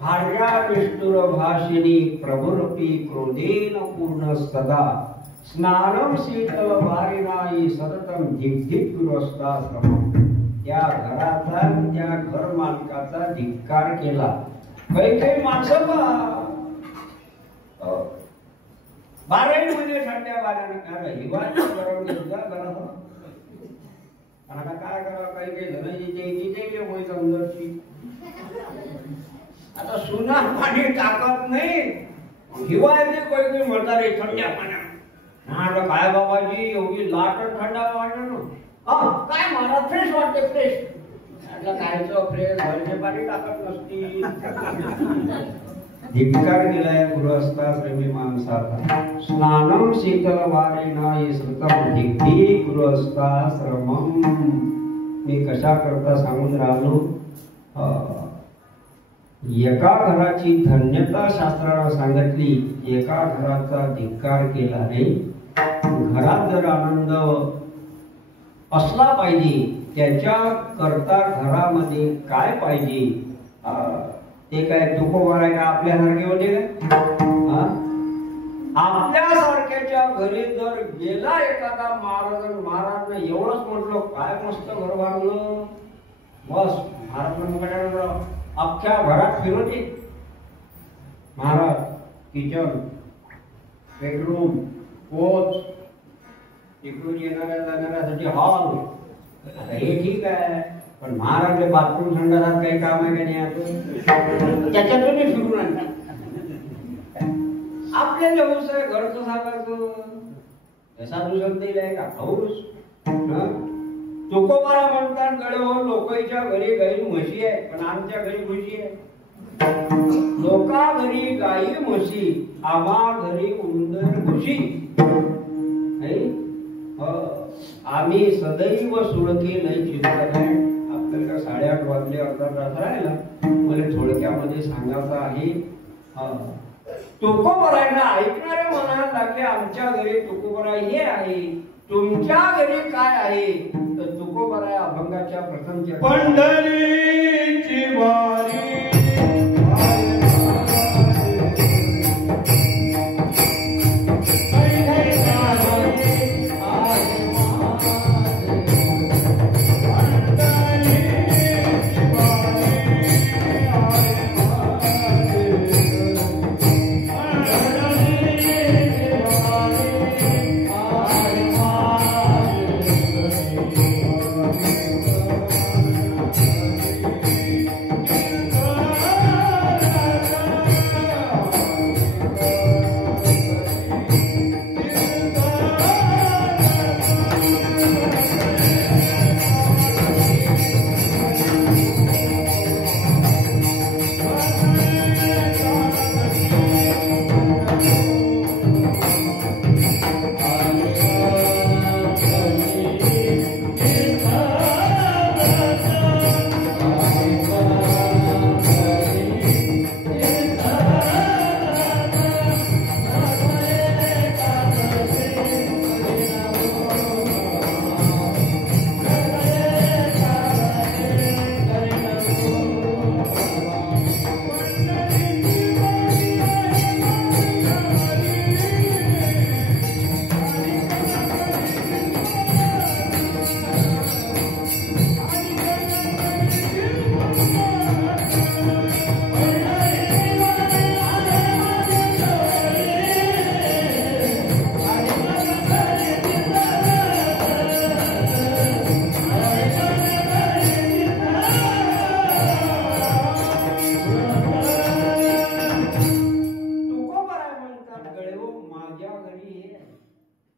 भार्या निष्ठुर भाषिणी प्रभुरपी क्रोधेन पूर्ण सदा. स्नानम शीतल वारिणाई सततम धिक्धिक गृहस्थाश्रम. त्या घराचा त्या घर मालकाचा धिक्कार केला. काही माणसं 12 महिने ठंड्या वाऱ्यानं हिवाळ्यात गरम घेतला घरात. आता काय करा, काही धनाची होईल अंदरची. आता सुना पाणी टाकत नाही. हिवाळ्याचे काही म्हणतात रे थंड्या पाण्यात. काय बाबाजी एवढी लाट थंडा वाटलं काय मला फ्रेश वाटते. फ्रेश कायचं फ्रेश, घरचे पाणी टाकत नसती. धिक्कार केलाय गृहस्थाश्रमी माणसाचा. स्नानम शीतल वारेणाई श्रुतम धिक्की गृहस्थाश्रमम. मी कशा करता सांगून राहिलो, एका घराची धन्यता शास्त्राला सांगितली, एका घराचा धिक्कार केला नाही. घरात जर आनंद असला पाहिजे, त्याच्या करता घरामध्ये काय पाहिजे, ते काय तुकोबार आहे का आपल्यासारखे होते का? आपल्यासारख्याच्या घरी जर गेला एखादा महाराजनं एवढंच म्हटलं, काय मस्त घर बांधलं, बस महाराज अख्ख्या घरात फिरवते. महाराज किचन, बेडरूम, कोच, तिकडून येणाऱ्या जाणाऱ्यासाठी हॉल, हे ठीक आहे, पण महाराजले बाथरूम संडासात काही काम आहे का नाही, त्याच्यातूनही फिरून आणतात. आपल्याला व्यवसाय घरचं सांगायचं साधू संत आहे का हौस. तुकोबारा म्हणतात गडेवर लोकांच्या घरी गाई म्हशी आहे, पण आमच्या घरी म्हशी आहे. लोका घरी गाई म्हशी, आम्हा घरी उंदर म्हशी. आम्ही सदैव सुळके नाही चिंतत आहे. आपल्याला 8:30 वाजले, अर्धा तास राहिला. मला थोडक्यामध्ये सांगायचं आहे, तुकोबरायला ऐकणारे म्हणायला लागले, आमच्या घरी तुकोबराय हे आहे, तुमच्या घरी काय आहे. तर तुकोबराय अभंगाच्या प्रथमच्या पंढरीची वारी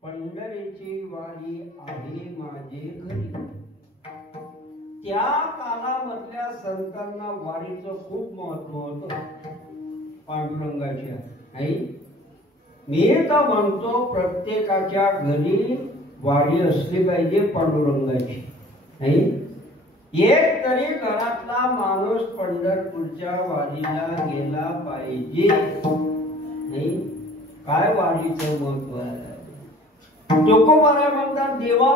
पंढरीची वारी आहे माझे घरी. त्या कालामधल्या संतांना वारीचं खूप महत्व होतं. पांडुरंगाच्या आई मी तर म्हणतो प्रत्येकाच्या घरी वारी असली पाहिजे पांडुरंगाची. आई एक तरी घरातला माणूस पंढरपूरच्या वारीला गेला पाहिजे. नाही काय वारीचं महत्व आहे. तुकोबारा म्हणतात देवा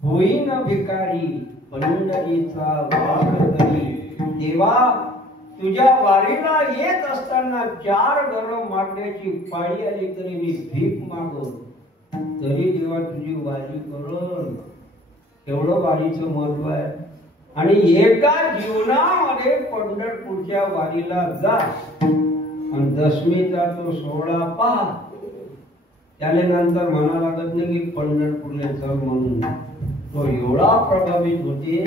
होईन भिकारी पंढरीचा वार करी. देवा तुझ्या वारीला येत असताना 4 घरं मागण्याची पाळी आली तरी मी भीक मागो तरी देवा तुझी वारी करून. एवढं वारीचं महत्व आहे. आणि एका जीवनामध्ये पंढरपूरच्या वारीला जा आणि दशमीचा तो सोहळा पहा. त्याने नंतर म्हणा लागत नाही की पंढरपूरला चल म्हणून. तो एवढा प्रभावित होते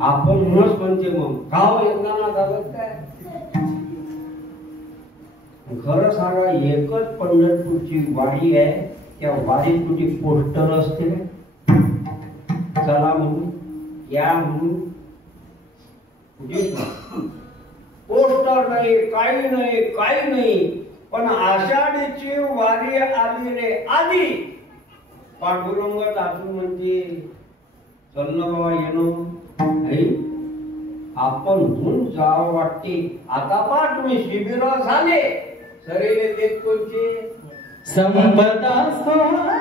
आपण म्हणूनच म्हणते मग गाव येताना जागत काय. खरं सांगा एकच पंढरपूरची वारी आहे. त्या वारीत कुठे पोस्टर असते चला म्हणून या म्हणून पोस्टर नाही काही नाही काही नाही. पण आषाढीची वारी आली रे आली. पांडुरंग दाखवून म्हणजे चाललं बाबा येणं नाही, आपण होऊन जावं वाटते. आता पा तुम्ही शिबिर झाले सरेले देत कोणचे संपदा सोहळा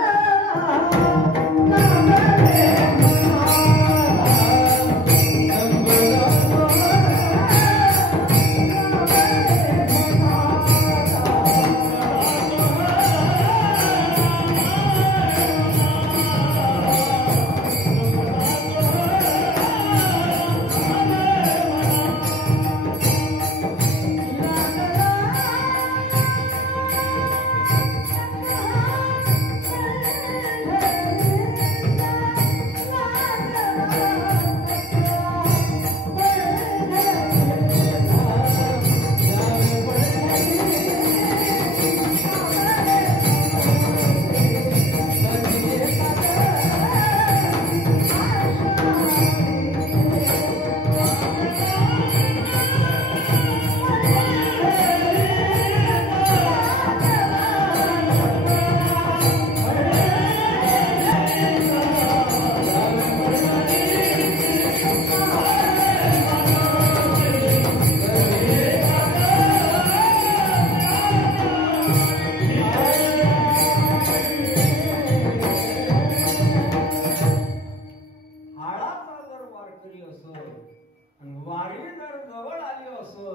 वारी जर जवळ आली असं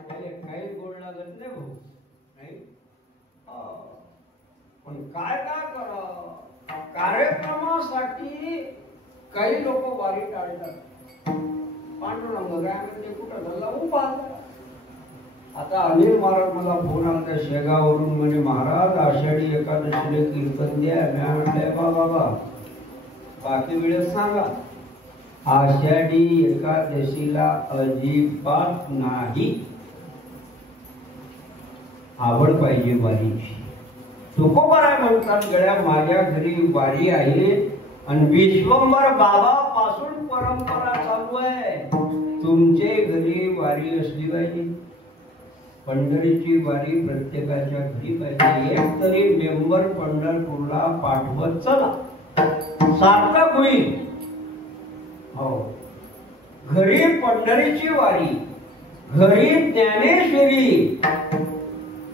काही गोड लागत नाही भाऊ नाही. पण काय करा कार्यक्रमासाठी काही लोक वारी टाळतात. पांडुरंग म्हणजे कुठं झाला उभा. आता अनिल महाराज मला फोन आला शेगावरून म्हणे महाराज आषाढी एकादशीला कीर्तन द्या. मी म्हटलंय बाबा बाकी वेळेस सांगा. आषाढी एकादशीला अजिबात नाही. आवड पाहिजे वारीची. तुकोबाराय म्हणतात गड्या माझ्या घरी वारी आहे आणि विश्वंभर बाबा पासून परंपरा चालू आहे. तुमचे घरी वारी असली पाहिजे. पंढरीची वारी प्रत्येकाच्या घरी पाहिजे. एक तरी मेंबर पंढरपूरला पाठवत चला, सार्थक होईल. हो, घरी पंढरीची वारी, घरी ज्ञानेश्वरी,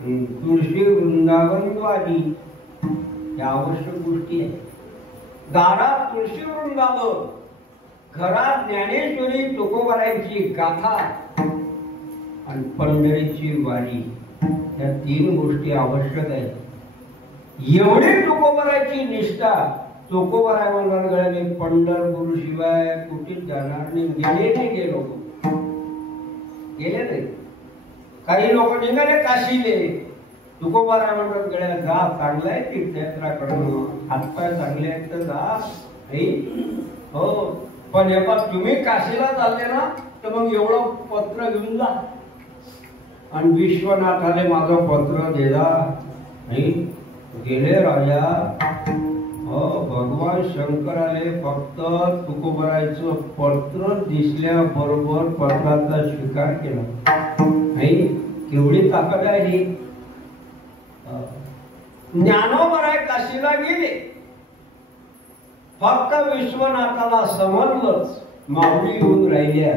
तुळशी वृंदावन वारी, या आवश्यक गोष्टी आहेत. दारात तुळशी वृंदावन, घरात ज्ञानेश्वरी तुकोबारायांची गाथा आणि पंढरीची वारी, या तीन गोष्टी आवश्यक आहेत. एवढी तुकोबाराची निष्ठा. तुकोबाराय म्हणणार गळ्याने पंढरपूर शिवाय कुठेच जाणार नाही. गेले नाही गे लोक, गेले नाही. काही लोक निघाले काशीले. तुकोबाराय म्हणतात गळ्या जा, चांगला आहे तीर्थयात्रा करणं, हातपाय चांगले आहेत तर जा. हो, पण हे पण तुम्ही काशीला चालले ना तर मग एवढं पत्र घेऊन जा आणि विश्वनाथाने माझं पत्र दिला. गेले राजा. भगवान शंकराले फक्त तुकोबारायचं पत्र दिसल्याबरोबर पत्राचा स्वीकार केला. नाही, केवढी ताकद आहे ही. ज्ञानोबाराय काशीला गेले. फक्त विश्वनाथाला समजलंच माऊली येऊन राहिल्या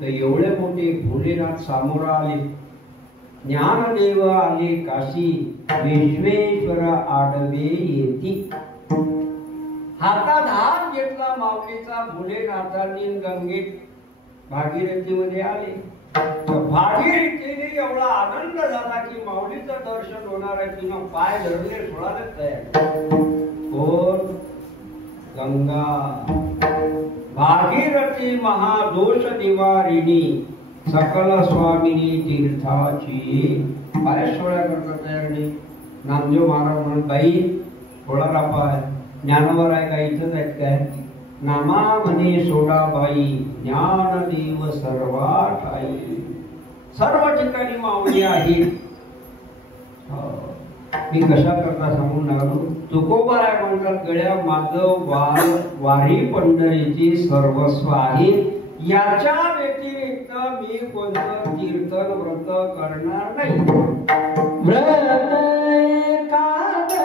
तर एवढे मोठे भोलेनाथ सामोर आले. ज्ञानदेव आले काशी, विश्वेश्वर आडवे येती. हातात हात घेतला माऊलीचा. भोलेनाथांनी गंगेत भागीरथीमध्ये आले. भागीरथीने एवढा आनंद झाला की माऊलीचं दर्शन होणार आहे. तिनं पाय धरले, सोडायला तयार. कोण? गंगा. भागीरथी महादोष निवारिणी, सकल स्वामिनी तीर्थाची. पाय सोळ्या करता तयार नाही. नामदेव महाराज म्हणत बाई सोळाला पाय. ज्ञानोबाराय काय इथंच आहेत काय? नामा म्हणे सोडाबाई, ज्ञानदेव सर्वा ठाई. सर्व ठिकाणी माऊली आहे. मी कशा करता सांगून लागलो. तुकोबाराय म्हणतात गड्या माझं वारी पंढरीची सर्वस्व आहे. याच्या व्यतिरिक्त मी कोणतं कीर्तन व्रत करणार नाही. व्रत एकादशी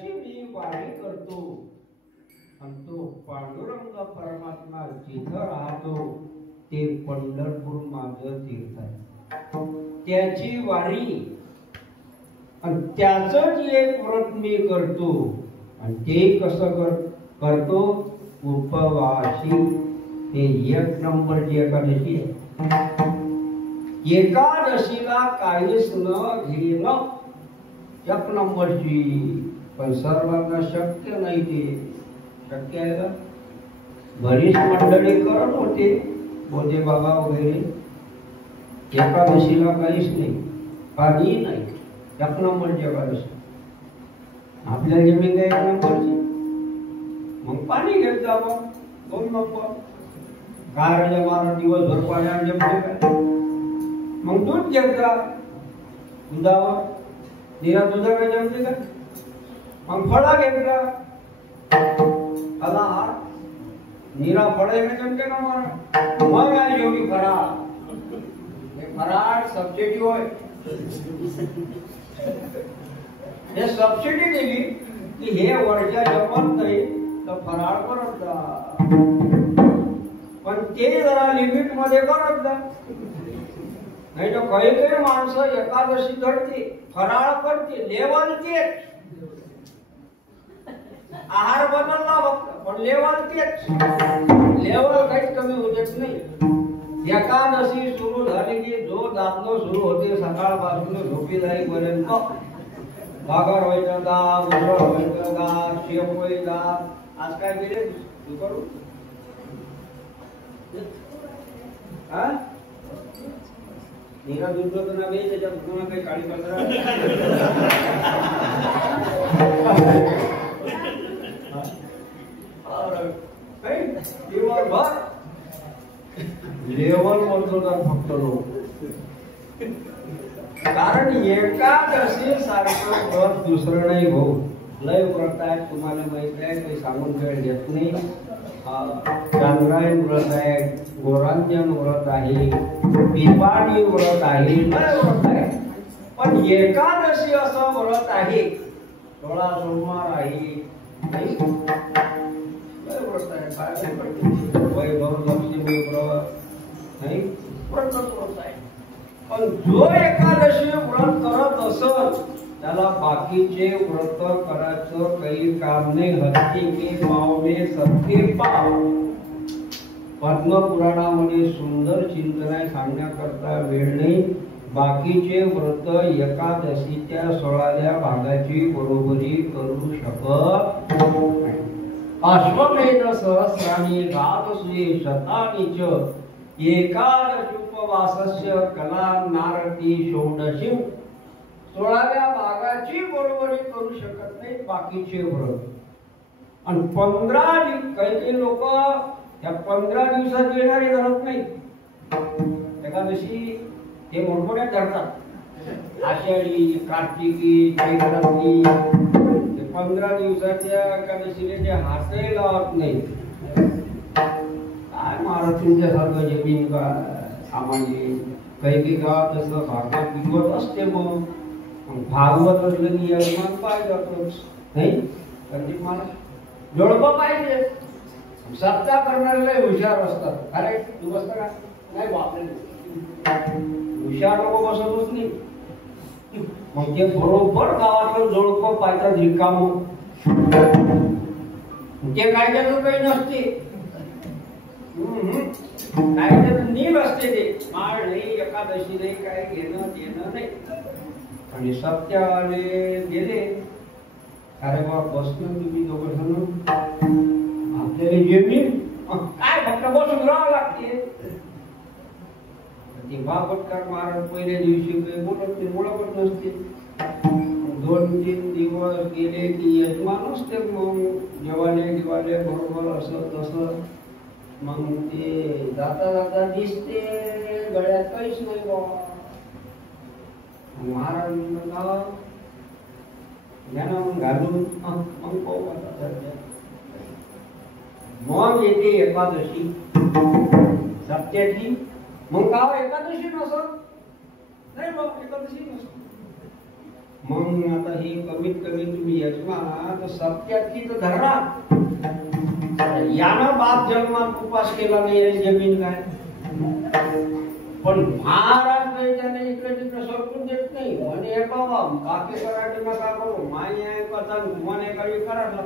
त्याची मी वारी करतो आणि तो पांडुरंग परमात्मा जिथं राहतो ते पंढरपूर माझं तीर्थ आहे. त्याची वारी आणि त्याच एक व्रत मी करतो आणि ते कसं करतो उपवासी. हे एक नंबरची एकादशी आहे. एकादशीला काहीच न घेणं एक नंबरची. पण सर्वांना शक्य नाही. ते शक्य आहे का? बरीच मंडळी करत होते मोदे बाबा वगैरे. एकादशीला काहीच नाही, पाणी नाही. एक नंबरची एकादशी. आपल्या जमीन काय एक नंबरची. मग पाणी घेत जावं 2 नंबर. काय राजा महाराज दिवसभर पाण्यावर जमते काय? मग दूध घेत जा दुधावर. निरा दुधाकडे जमते का? मग फळा घेत जा. फलाहार निरा फळे जमते का महाराज? मग आहे योगी फराळ. हे फराळ सबसिडी होय. हे सबसिडी दिली की हे वरच्या जमत नाही तर फराळ करत जा. पण ते जरा लिमिट मध्ये करत जा. नाही तर काही काही माणसं एकादशी धरते, फराळ करते, लेवल तेच. आहार बदलला फक्त पण लेवल तेच. लेवल काहीच कमी होतच नाही. एकादशी सुरू झाली की जो दाबणं सुरू होते सकाळपासून झोपी जाईपर्यंत. भाकर व्हायचं दाब, उसळ व्हायचं दाब, शेपळी दाब. आज काय केले तू करू? निरा दूध ना बे त्याच्यात पुन्हा काही काळी कचरा. लेवल बोलतो फक्त लोक. कारण एकादशी सारखं व्रत दुसरं नाही भाऊ. लय व्रत आहे तुम्हाला माहित आहे. काही सांगून वेळ घेत नाही. चांद्रायण व्रत आहे, गोरांजन व्रत आहे, पिपाणी व्रत आहे, लय व्रत आहे. पण एकादशी असं व्रत आहे, 16 सोमवार आहे. व्रत आहे वैभव लक्ष्मी व्रत नाही, व्रतच व्रत आहे. पण जो एकादशी व्रत करत असत त्याला बाकीचे व्रत करायचं काही काम नाही. हत्ती के पावणे सत्य पाव. पद्मपुराणामध्ये सुंदर चिंतन आहे, सांगण्याकरता वेळ नाही. बाकीचे व्रत एकादशीच्या 16व्या भागाची बरोबरी करू शकत नाही. अश्वमेध सहस्राणी गावसुये शतानी च एकादशी उपवासस्य कला नारती षोडशी. 16व्या भागाची बरोबरी करू शकत नाही बाकीचे व्रत. आणि 15 काही लोक या 15 दिवसात येणारे धरत नाही एकादशी. ते मोठमोठ्या धरतात. आषाढी, कार्तिकी, चैत्रातली. 15 दिवसाच्या एकादशीला जे हातही लावत नाही. काय महाराज तुमच्यासारखं जमीन का आम्हाला काही गावात असं भागवत बिगवत असते. मग भागवत असलं की यजमान पाय जातोच नाही. कारण महाराज जोडपं पाहिजे. सत्ता करणारे हुशार असतात. अरे तू बसता का? नाही वापरे. हुशार लोक बसतच नाही. मग ते बरोबर गावातलं जोडपं पाहिजे रिकाम. ते काय त्याचं काही नसते. काय त्याचं नील असते. ते माळ नाही, एकादशी नाही, काय घेणं देणं नाही. आणि सत्यावाले गेले. अरे बा बसणं तुम्ही दोघं जण आपल्याला जमीन काय फक्त बसून राहावं लागते. ते बापटकर महाराज पहिल्या दिवशी काही बोलत नसते. 2-3 दिवस गेले की यजमान असते. मग जेवाले बरोबर असं तसं. मग ते जाता जाता दिसते गळ्यात काहीच नाही बाबा. महाराज घालून मग येते एकादशी सत्याची. मग गाव एकादशी नसत नाही. मग एकादशी नसत. मग आता ही कमीत कमी तुम्ही यजमान तर 87 तर धरा. यानं बाप जन्मात उपास केला नाही आणि जमीन काय. पण महाराज त्याने इकडे तिकडे सरकून देत नाही. म्हणे हे बाबा बाकी करायचं नका करू, माय आहे कथा तुम्हाला काही करायला.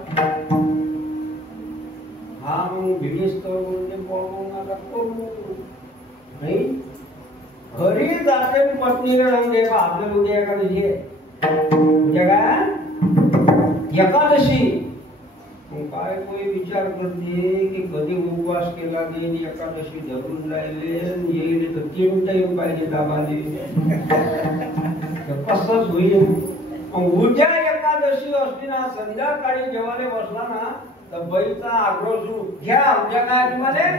हा मग भिडीस करून ते पळवून नका करू नाही. घरी जाते पत्नीला जाऊन दे का आपल्याला उद्या एकादशी आहे. उद्या काय एकादशी. काय कोणी विचार करते की कधी उपवास केला नाही एकादशी धरून राहिले येईल तर 3 टाइम पाहिजे दाबाले. कसंच होईल. उद्या एकादशी असली ना संध्याकाळी जेवायला बसला ना तर बाईचा आग्रह सुरू. घ्या उद्या काय तुम्हाला,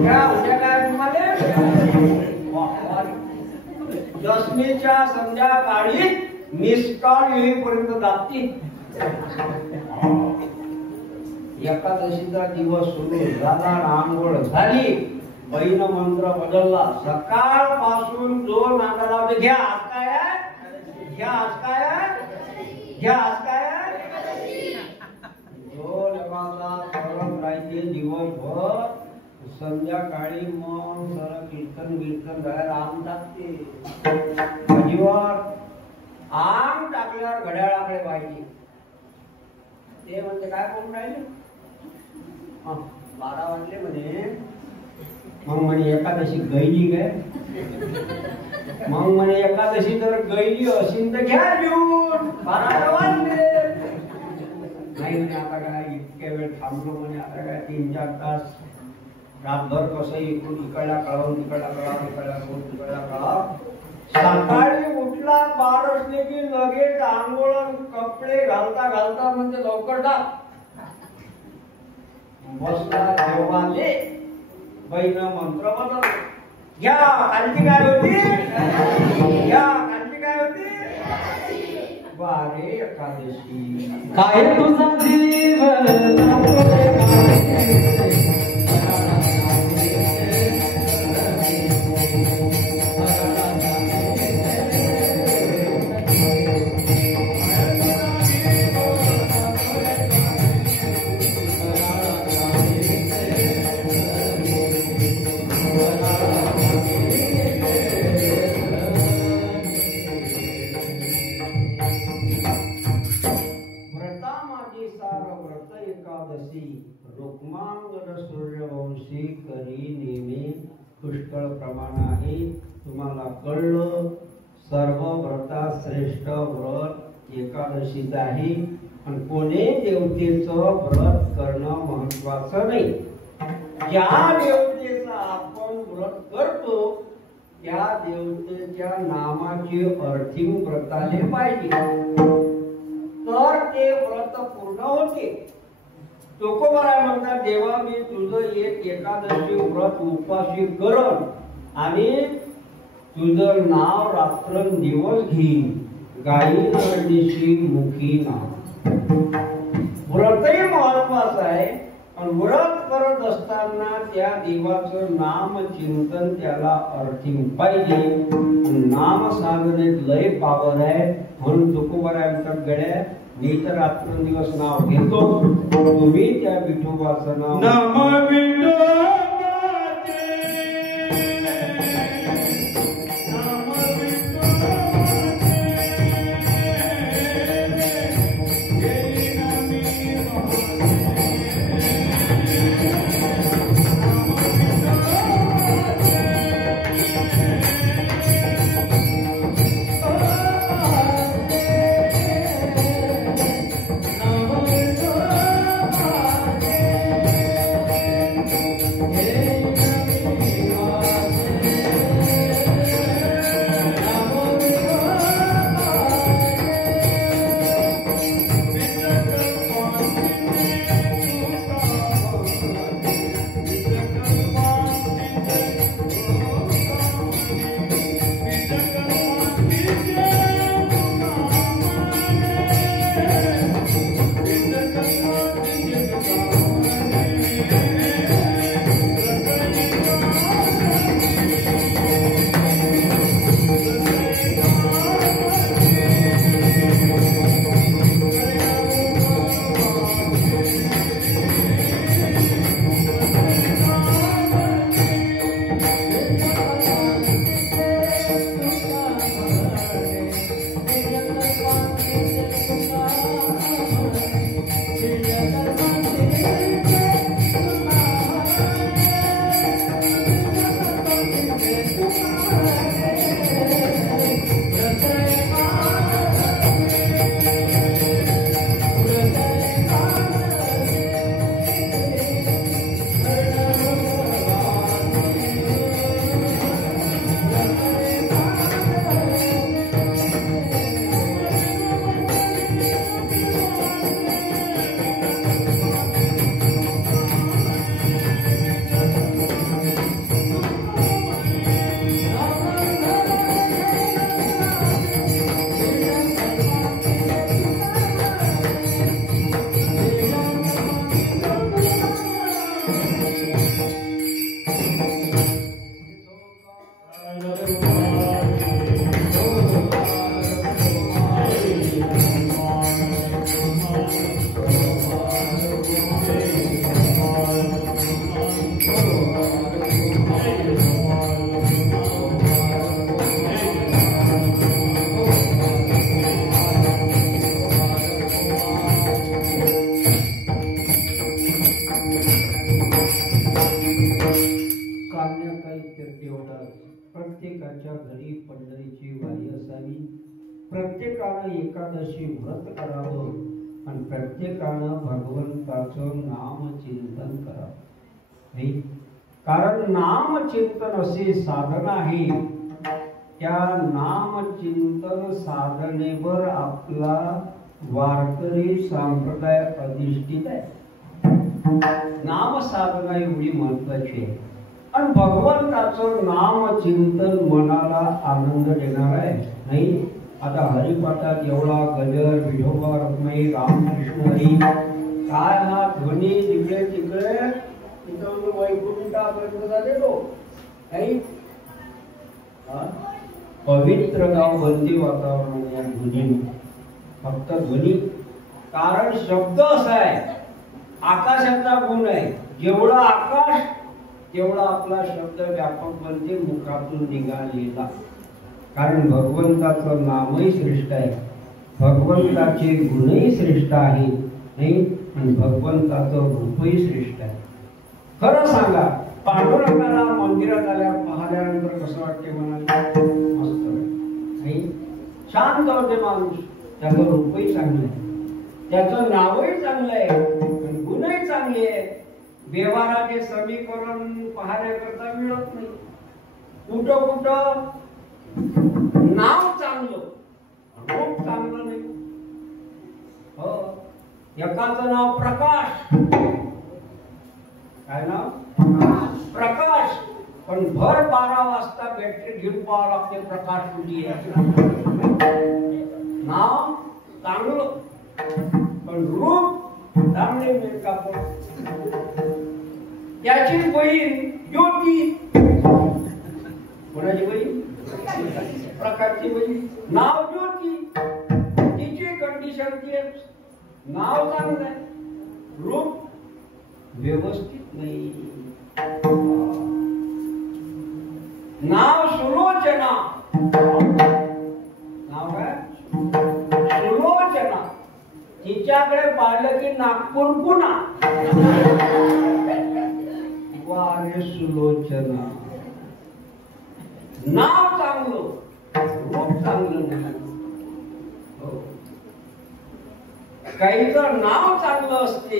घ्या उद्या काय तुम्हाला. दशमीच्या संध्याकाळी मिस कॉल येईपर्यंत जाती. एकादशीचा दिवस सुरू झाला, आंघोळ झाली, बाईनं मंत्र बदलला. सकाळपासून जो नाका लावते घ्या आज काय आहे, घ्या आज काय आहे, घ्या आज काय आहे. जो लगातार करत राहते दिवसभर, संध्याकाळी मग सर कीर्तन बाहेर आम टाकते. भाजीवर आम टाकल्यावर घड्याळाकडे पाहिजे. ते म्हणजे काय करून राहिले. 12 वाजले म्हणे. मग म्हणे एकादशी गैली काय. मग म्हणे एकादशी जर गैली असेल तर घ्या घेऊन. 12 वाजले नाही म्हणे. आता काय इतक्या वेळ थांबलो म्हणे. आता काय 3-4 तास रातभर कसं इकडून इकडला कळावून तिकडला कळावून इकडला कळून तिकडला कळाव. सकाळी उठला 12 असले की लगेच आंघोळ कपडे घालता घालता म्हणजे लवकर टाक बसला जेवाले. बाईनं मंत्र बदल. घ्या कालची काय होती, घ्या कालची काय होती. वारे एकादशी. काय तुझा जीव रुक्मांगद सूर्यवंशी करी नेमे पुष्कळ प्रमाण आहे. तुम्हाला कळलं. सर्व व्रतात श्रेष्ठ व्रत एकादशीच आहे. पण कोणी देवतेचं व्रत करणं महत्वाचं नाही. ज्या देवतेचं आपण व्रत करतो त्या देवतेच्या नामाची अर्थिंग व्रताले पाहिजे तर ते व्रत पूर्ण होते. तुकोबाराय म्हणतात देवा मी तुझं एक एकादशी व्रत उपाशी करन आणि तुझं नाव रात्रंदिवस घेईन. गायी नरदिशी मुखी नाव. व्रतही महत्वाचं आहे. पण व्रत करत असताना त्या देवाचं नाम चिंतन त्याला अर्थिंग पाहिजे. नाम साधनेत लय पावर आहे. म्हणून तुकोबाराय म्हणतात गड्या मी तर रात्रंदिवस नाव घेतो. तुम्ही त्या विठोबाचं नाव नम विठोबाचे प्रत्येकानं एकादशी व्रत करावं आणि प्रत्येकानं भगवंताचं नामचिंतन करावं. नाही, कारण नामचिंतन असे साधन आहे. त्या नामचिंतन साधनेवर आपला वारकरी संप्रदाय अधिष्ठित आहे. नाम साधना एवढी महत्वाची आहे आणि भगवंताचं नामचिंतन मनाला आनंद देणार आहे. नाही, आता हरिपाठात एवढा गजर, विठोबा रखमाई, रामकृष्ण हरी, काय हा ध्वनी तिकडे तिकडे तिथं वैकुंठापर्यंत झालेलो. नाही, पवित्र गाव बंदी वातावरण या ध्वनी, फक्त ध्वनी. कारण शब्द असा आहे, आकाशाचा गुण आहे. जेवढा आकाश तेवढा आपला शब्द व्यापक बनते मुखातून निघालेला. कारण भगवंताचं नामही श्रेष्ठ आहे, भगवंताचे गुणही श्रेष्ठ आहे. नाही, आणि भगवंताचं रूपही श्रेष्ठ आहे. खरं सांगा, पांडुरंगाला मंदिरात आल्या पाहिल्यानंतर कसं वाटते म्हणाले? मस्त नाही, शांत होते माणूस. त्याचं रूपही चांगलं आहे, त्याचं नावही चांगलं आहे, गुणही चांगले आहे. व्यवहाराचे समीकरण पाहण्याकरता मिळत नाही. कुठं कुठं नाव चांगलं, रूप चांगलं नाही. हो, एकाचं नाव प्रकाश. काय नाव? प्रकाश. पण भर 12 वाजता बॅटरी घेऊन पाहावं लागते प्रकाश कुठे आहे. नाव चांगलं पण रूप चांगले मिळतात. त्याची बहीण ज्योती. कोणाची बहीण? प्रकाशची बहीण. नाव ज्योती. तिची कंडिशन तेच, नाव चांगलं आहे, रूप व्यवस्थित नाही. नाव सुलोचना. नाव काय? सुलोचना. तिच्याकडे पाहिलं की नागपूर पुन्हा वारे सुलोचना. नाव चांगलं, रूप चांगलं नाही. काहीचं नाव चांगलं असते,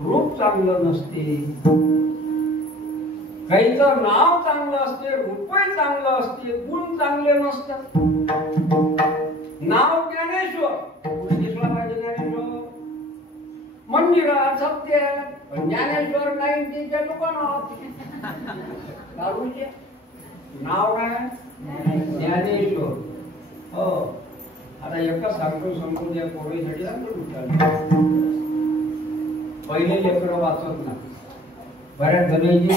रूप चांगलं नसते. काहीचं नाव चांगलं असते, रूपही चांगलं असते, गुण चांगले नसतात. नाव ज्ञानेश्वर, कुठे दिसला पाहिजे ज्ञानेश्वर? मंदिरात सत्य. ज्ञानेश्वर नाही त्याच्या दुकानात दारूचे. नाव काय? ज्ञानेश्वर. हो, आता एकच सांगतो, संपूर्ण या पोरीसाठी सांगतो. पहिले लेकरं वाचत ना बऱ्याच जणांची.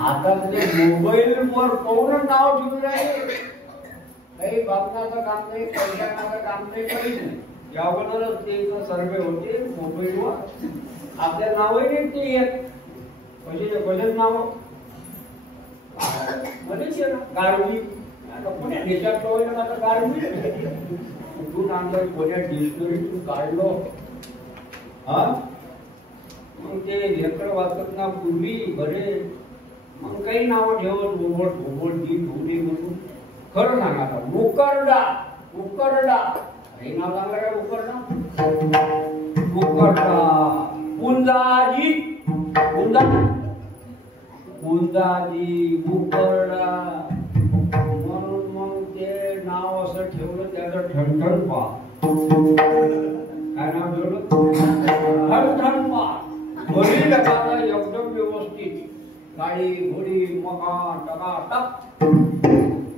आता ते मोबाईल वर पूर्ण नाव ठेवून राहिले. काही बातम्याचं काम नाही, पैशाचं काम नाही, काहीच नाही. या अगोदरच ते सर्वे होते मोबाईलवर. आपल्या नावही नाही ते येत. कशाच नाव? मध्येच गारवी. आता पुण्या देशात कळलं आता गारवी कुठून आणलं, कोण्या डिक्शनरीतून काढलो. हा, मग ते लेकर वाचत ना पूर्वी बरे. मग काही नाव ठेवत बोबट बोबट डी ढोली म्हणून. खरं सांगा आता, मुकरडा. उकरडा हे नाव सांगा काय? उकरडा. उकरडा. कुंदाजी. कुंदाजी, मुकरडा. म्हणून मग ते नाव असं ठेवलं. त्याचं ठणठण पा. काय नाव ठेवलं? ठणठण पा. घरी टाकायला एकदम व्यवस्थित. गाडी घोडी मका टका टक.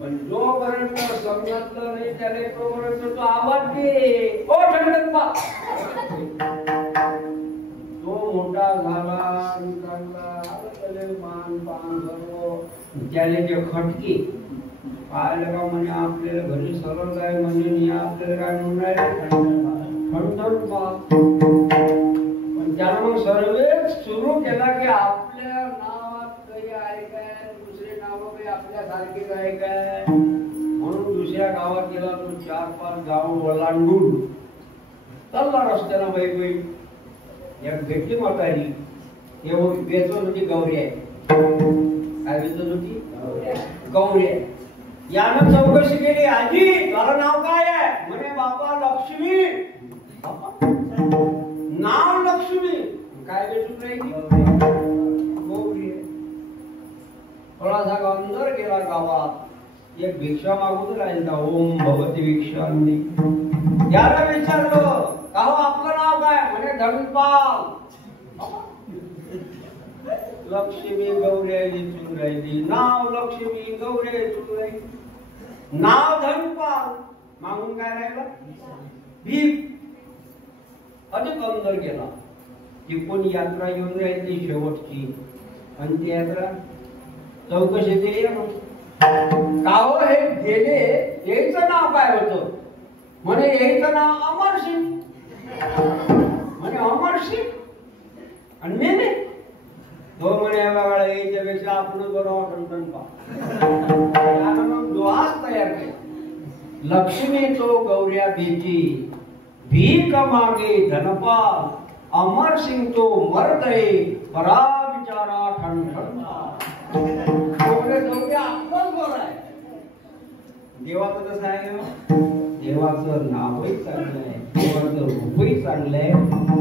पण जोपर्यंत समजलं नाही त्याने तोपर्यंत तो आवाज दे. ओ ठणठण पा. तो मोठा झाला, मान पान सर्व त्याने जे खटके पाहिलं का म्हणे आपल्याला घरी सरळ काय म्हणजे आपल्याला काय म्हणून पण त्याला मग सर्वे सुरू केला की आपल्या नावात काही आहे काय, दुसरे नाव काही आपल्यासारखेच आहे काय. म्हणून दुसऱ्या गावात गेला तो. 4-5 गाव ओलांडून चालला रस्त्याला. बाई एक भेटली म्हातारी. वेचत होती गौरी आहे. काय वेचत होती? गौरी आहे. यानं चौकशी केली, आजी तुझं नाव काय आहे? म्हणे बापा लक्ष्मी. नाव लक्ष्मी, काय भेटून राहिली? गौरी. थोडासा अंदर गेला गावात, एक भिक्षा मागून राहिला, ओम भगवती भिक्षा. याला विचारलं, का हो आपलं नाव काय? म्हणे धनपाल. लक्ष्मी गौरी चुन राहिली, नाव लक्ष्मी गौरी चुन राहिली, नाव धनपाल, मागून काय राहिलं? भीप. अधिक अंदर गेला, ती कोणी यात्रा येऊन राहिली शेवटची, आणि ती यात्रा चौकशी केली. का हो हे गेले, याचं नाव काय होतं? म्हणे याचं नाव अमरसिंग. म्हणे अमरसिंग आणि मेले तो म्हणे बघा याच्यापेक्षा आपण बरोबर टणटण पा. मग डोहाच तयार केला. लक्ष्मी तो गौऱ्या बेची, भीक मागे धनपाल, अमरसिंग तो मरतय, परा बिचारा ठणठणपा. देवाचं कसं आहे? देवाचं नावही चांगलं आहे, देवाचं रूपही चांगलं आहे,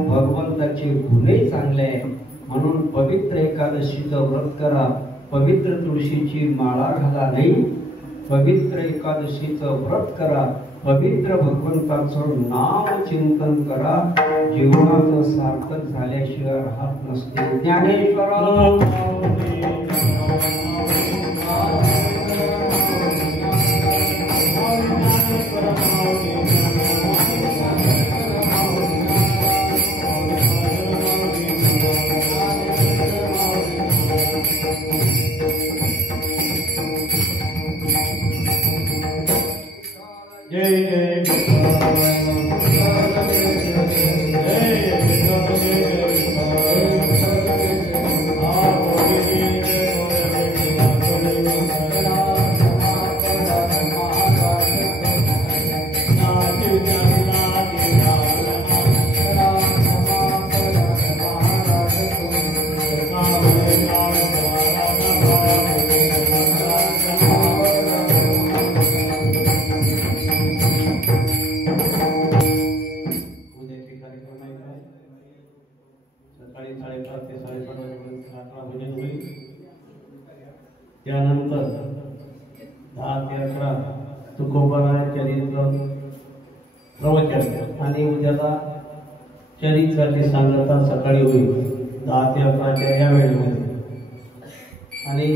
भगवंताचे गुणही चांगले आहे. म्हणून पवित्र एकादशीचं व्रत करा, पवित्र तुळशीची माळा घाला नाही, पवित्र एकादशीचं व्रत करा, पवित्र भगवंताचं नाव चिंतन करा. जीवनाचं सार्थक झाल्याशिवाय राहत नसते. ज्ञानेश्वर त्यानंतर 10 ते 11 तुकोबाराय चरित्र प्रवचन आणि उद्याला चरित्राची सांगता सकाळी होईल 10 ते 11 या वेळेमध्ये. आणि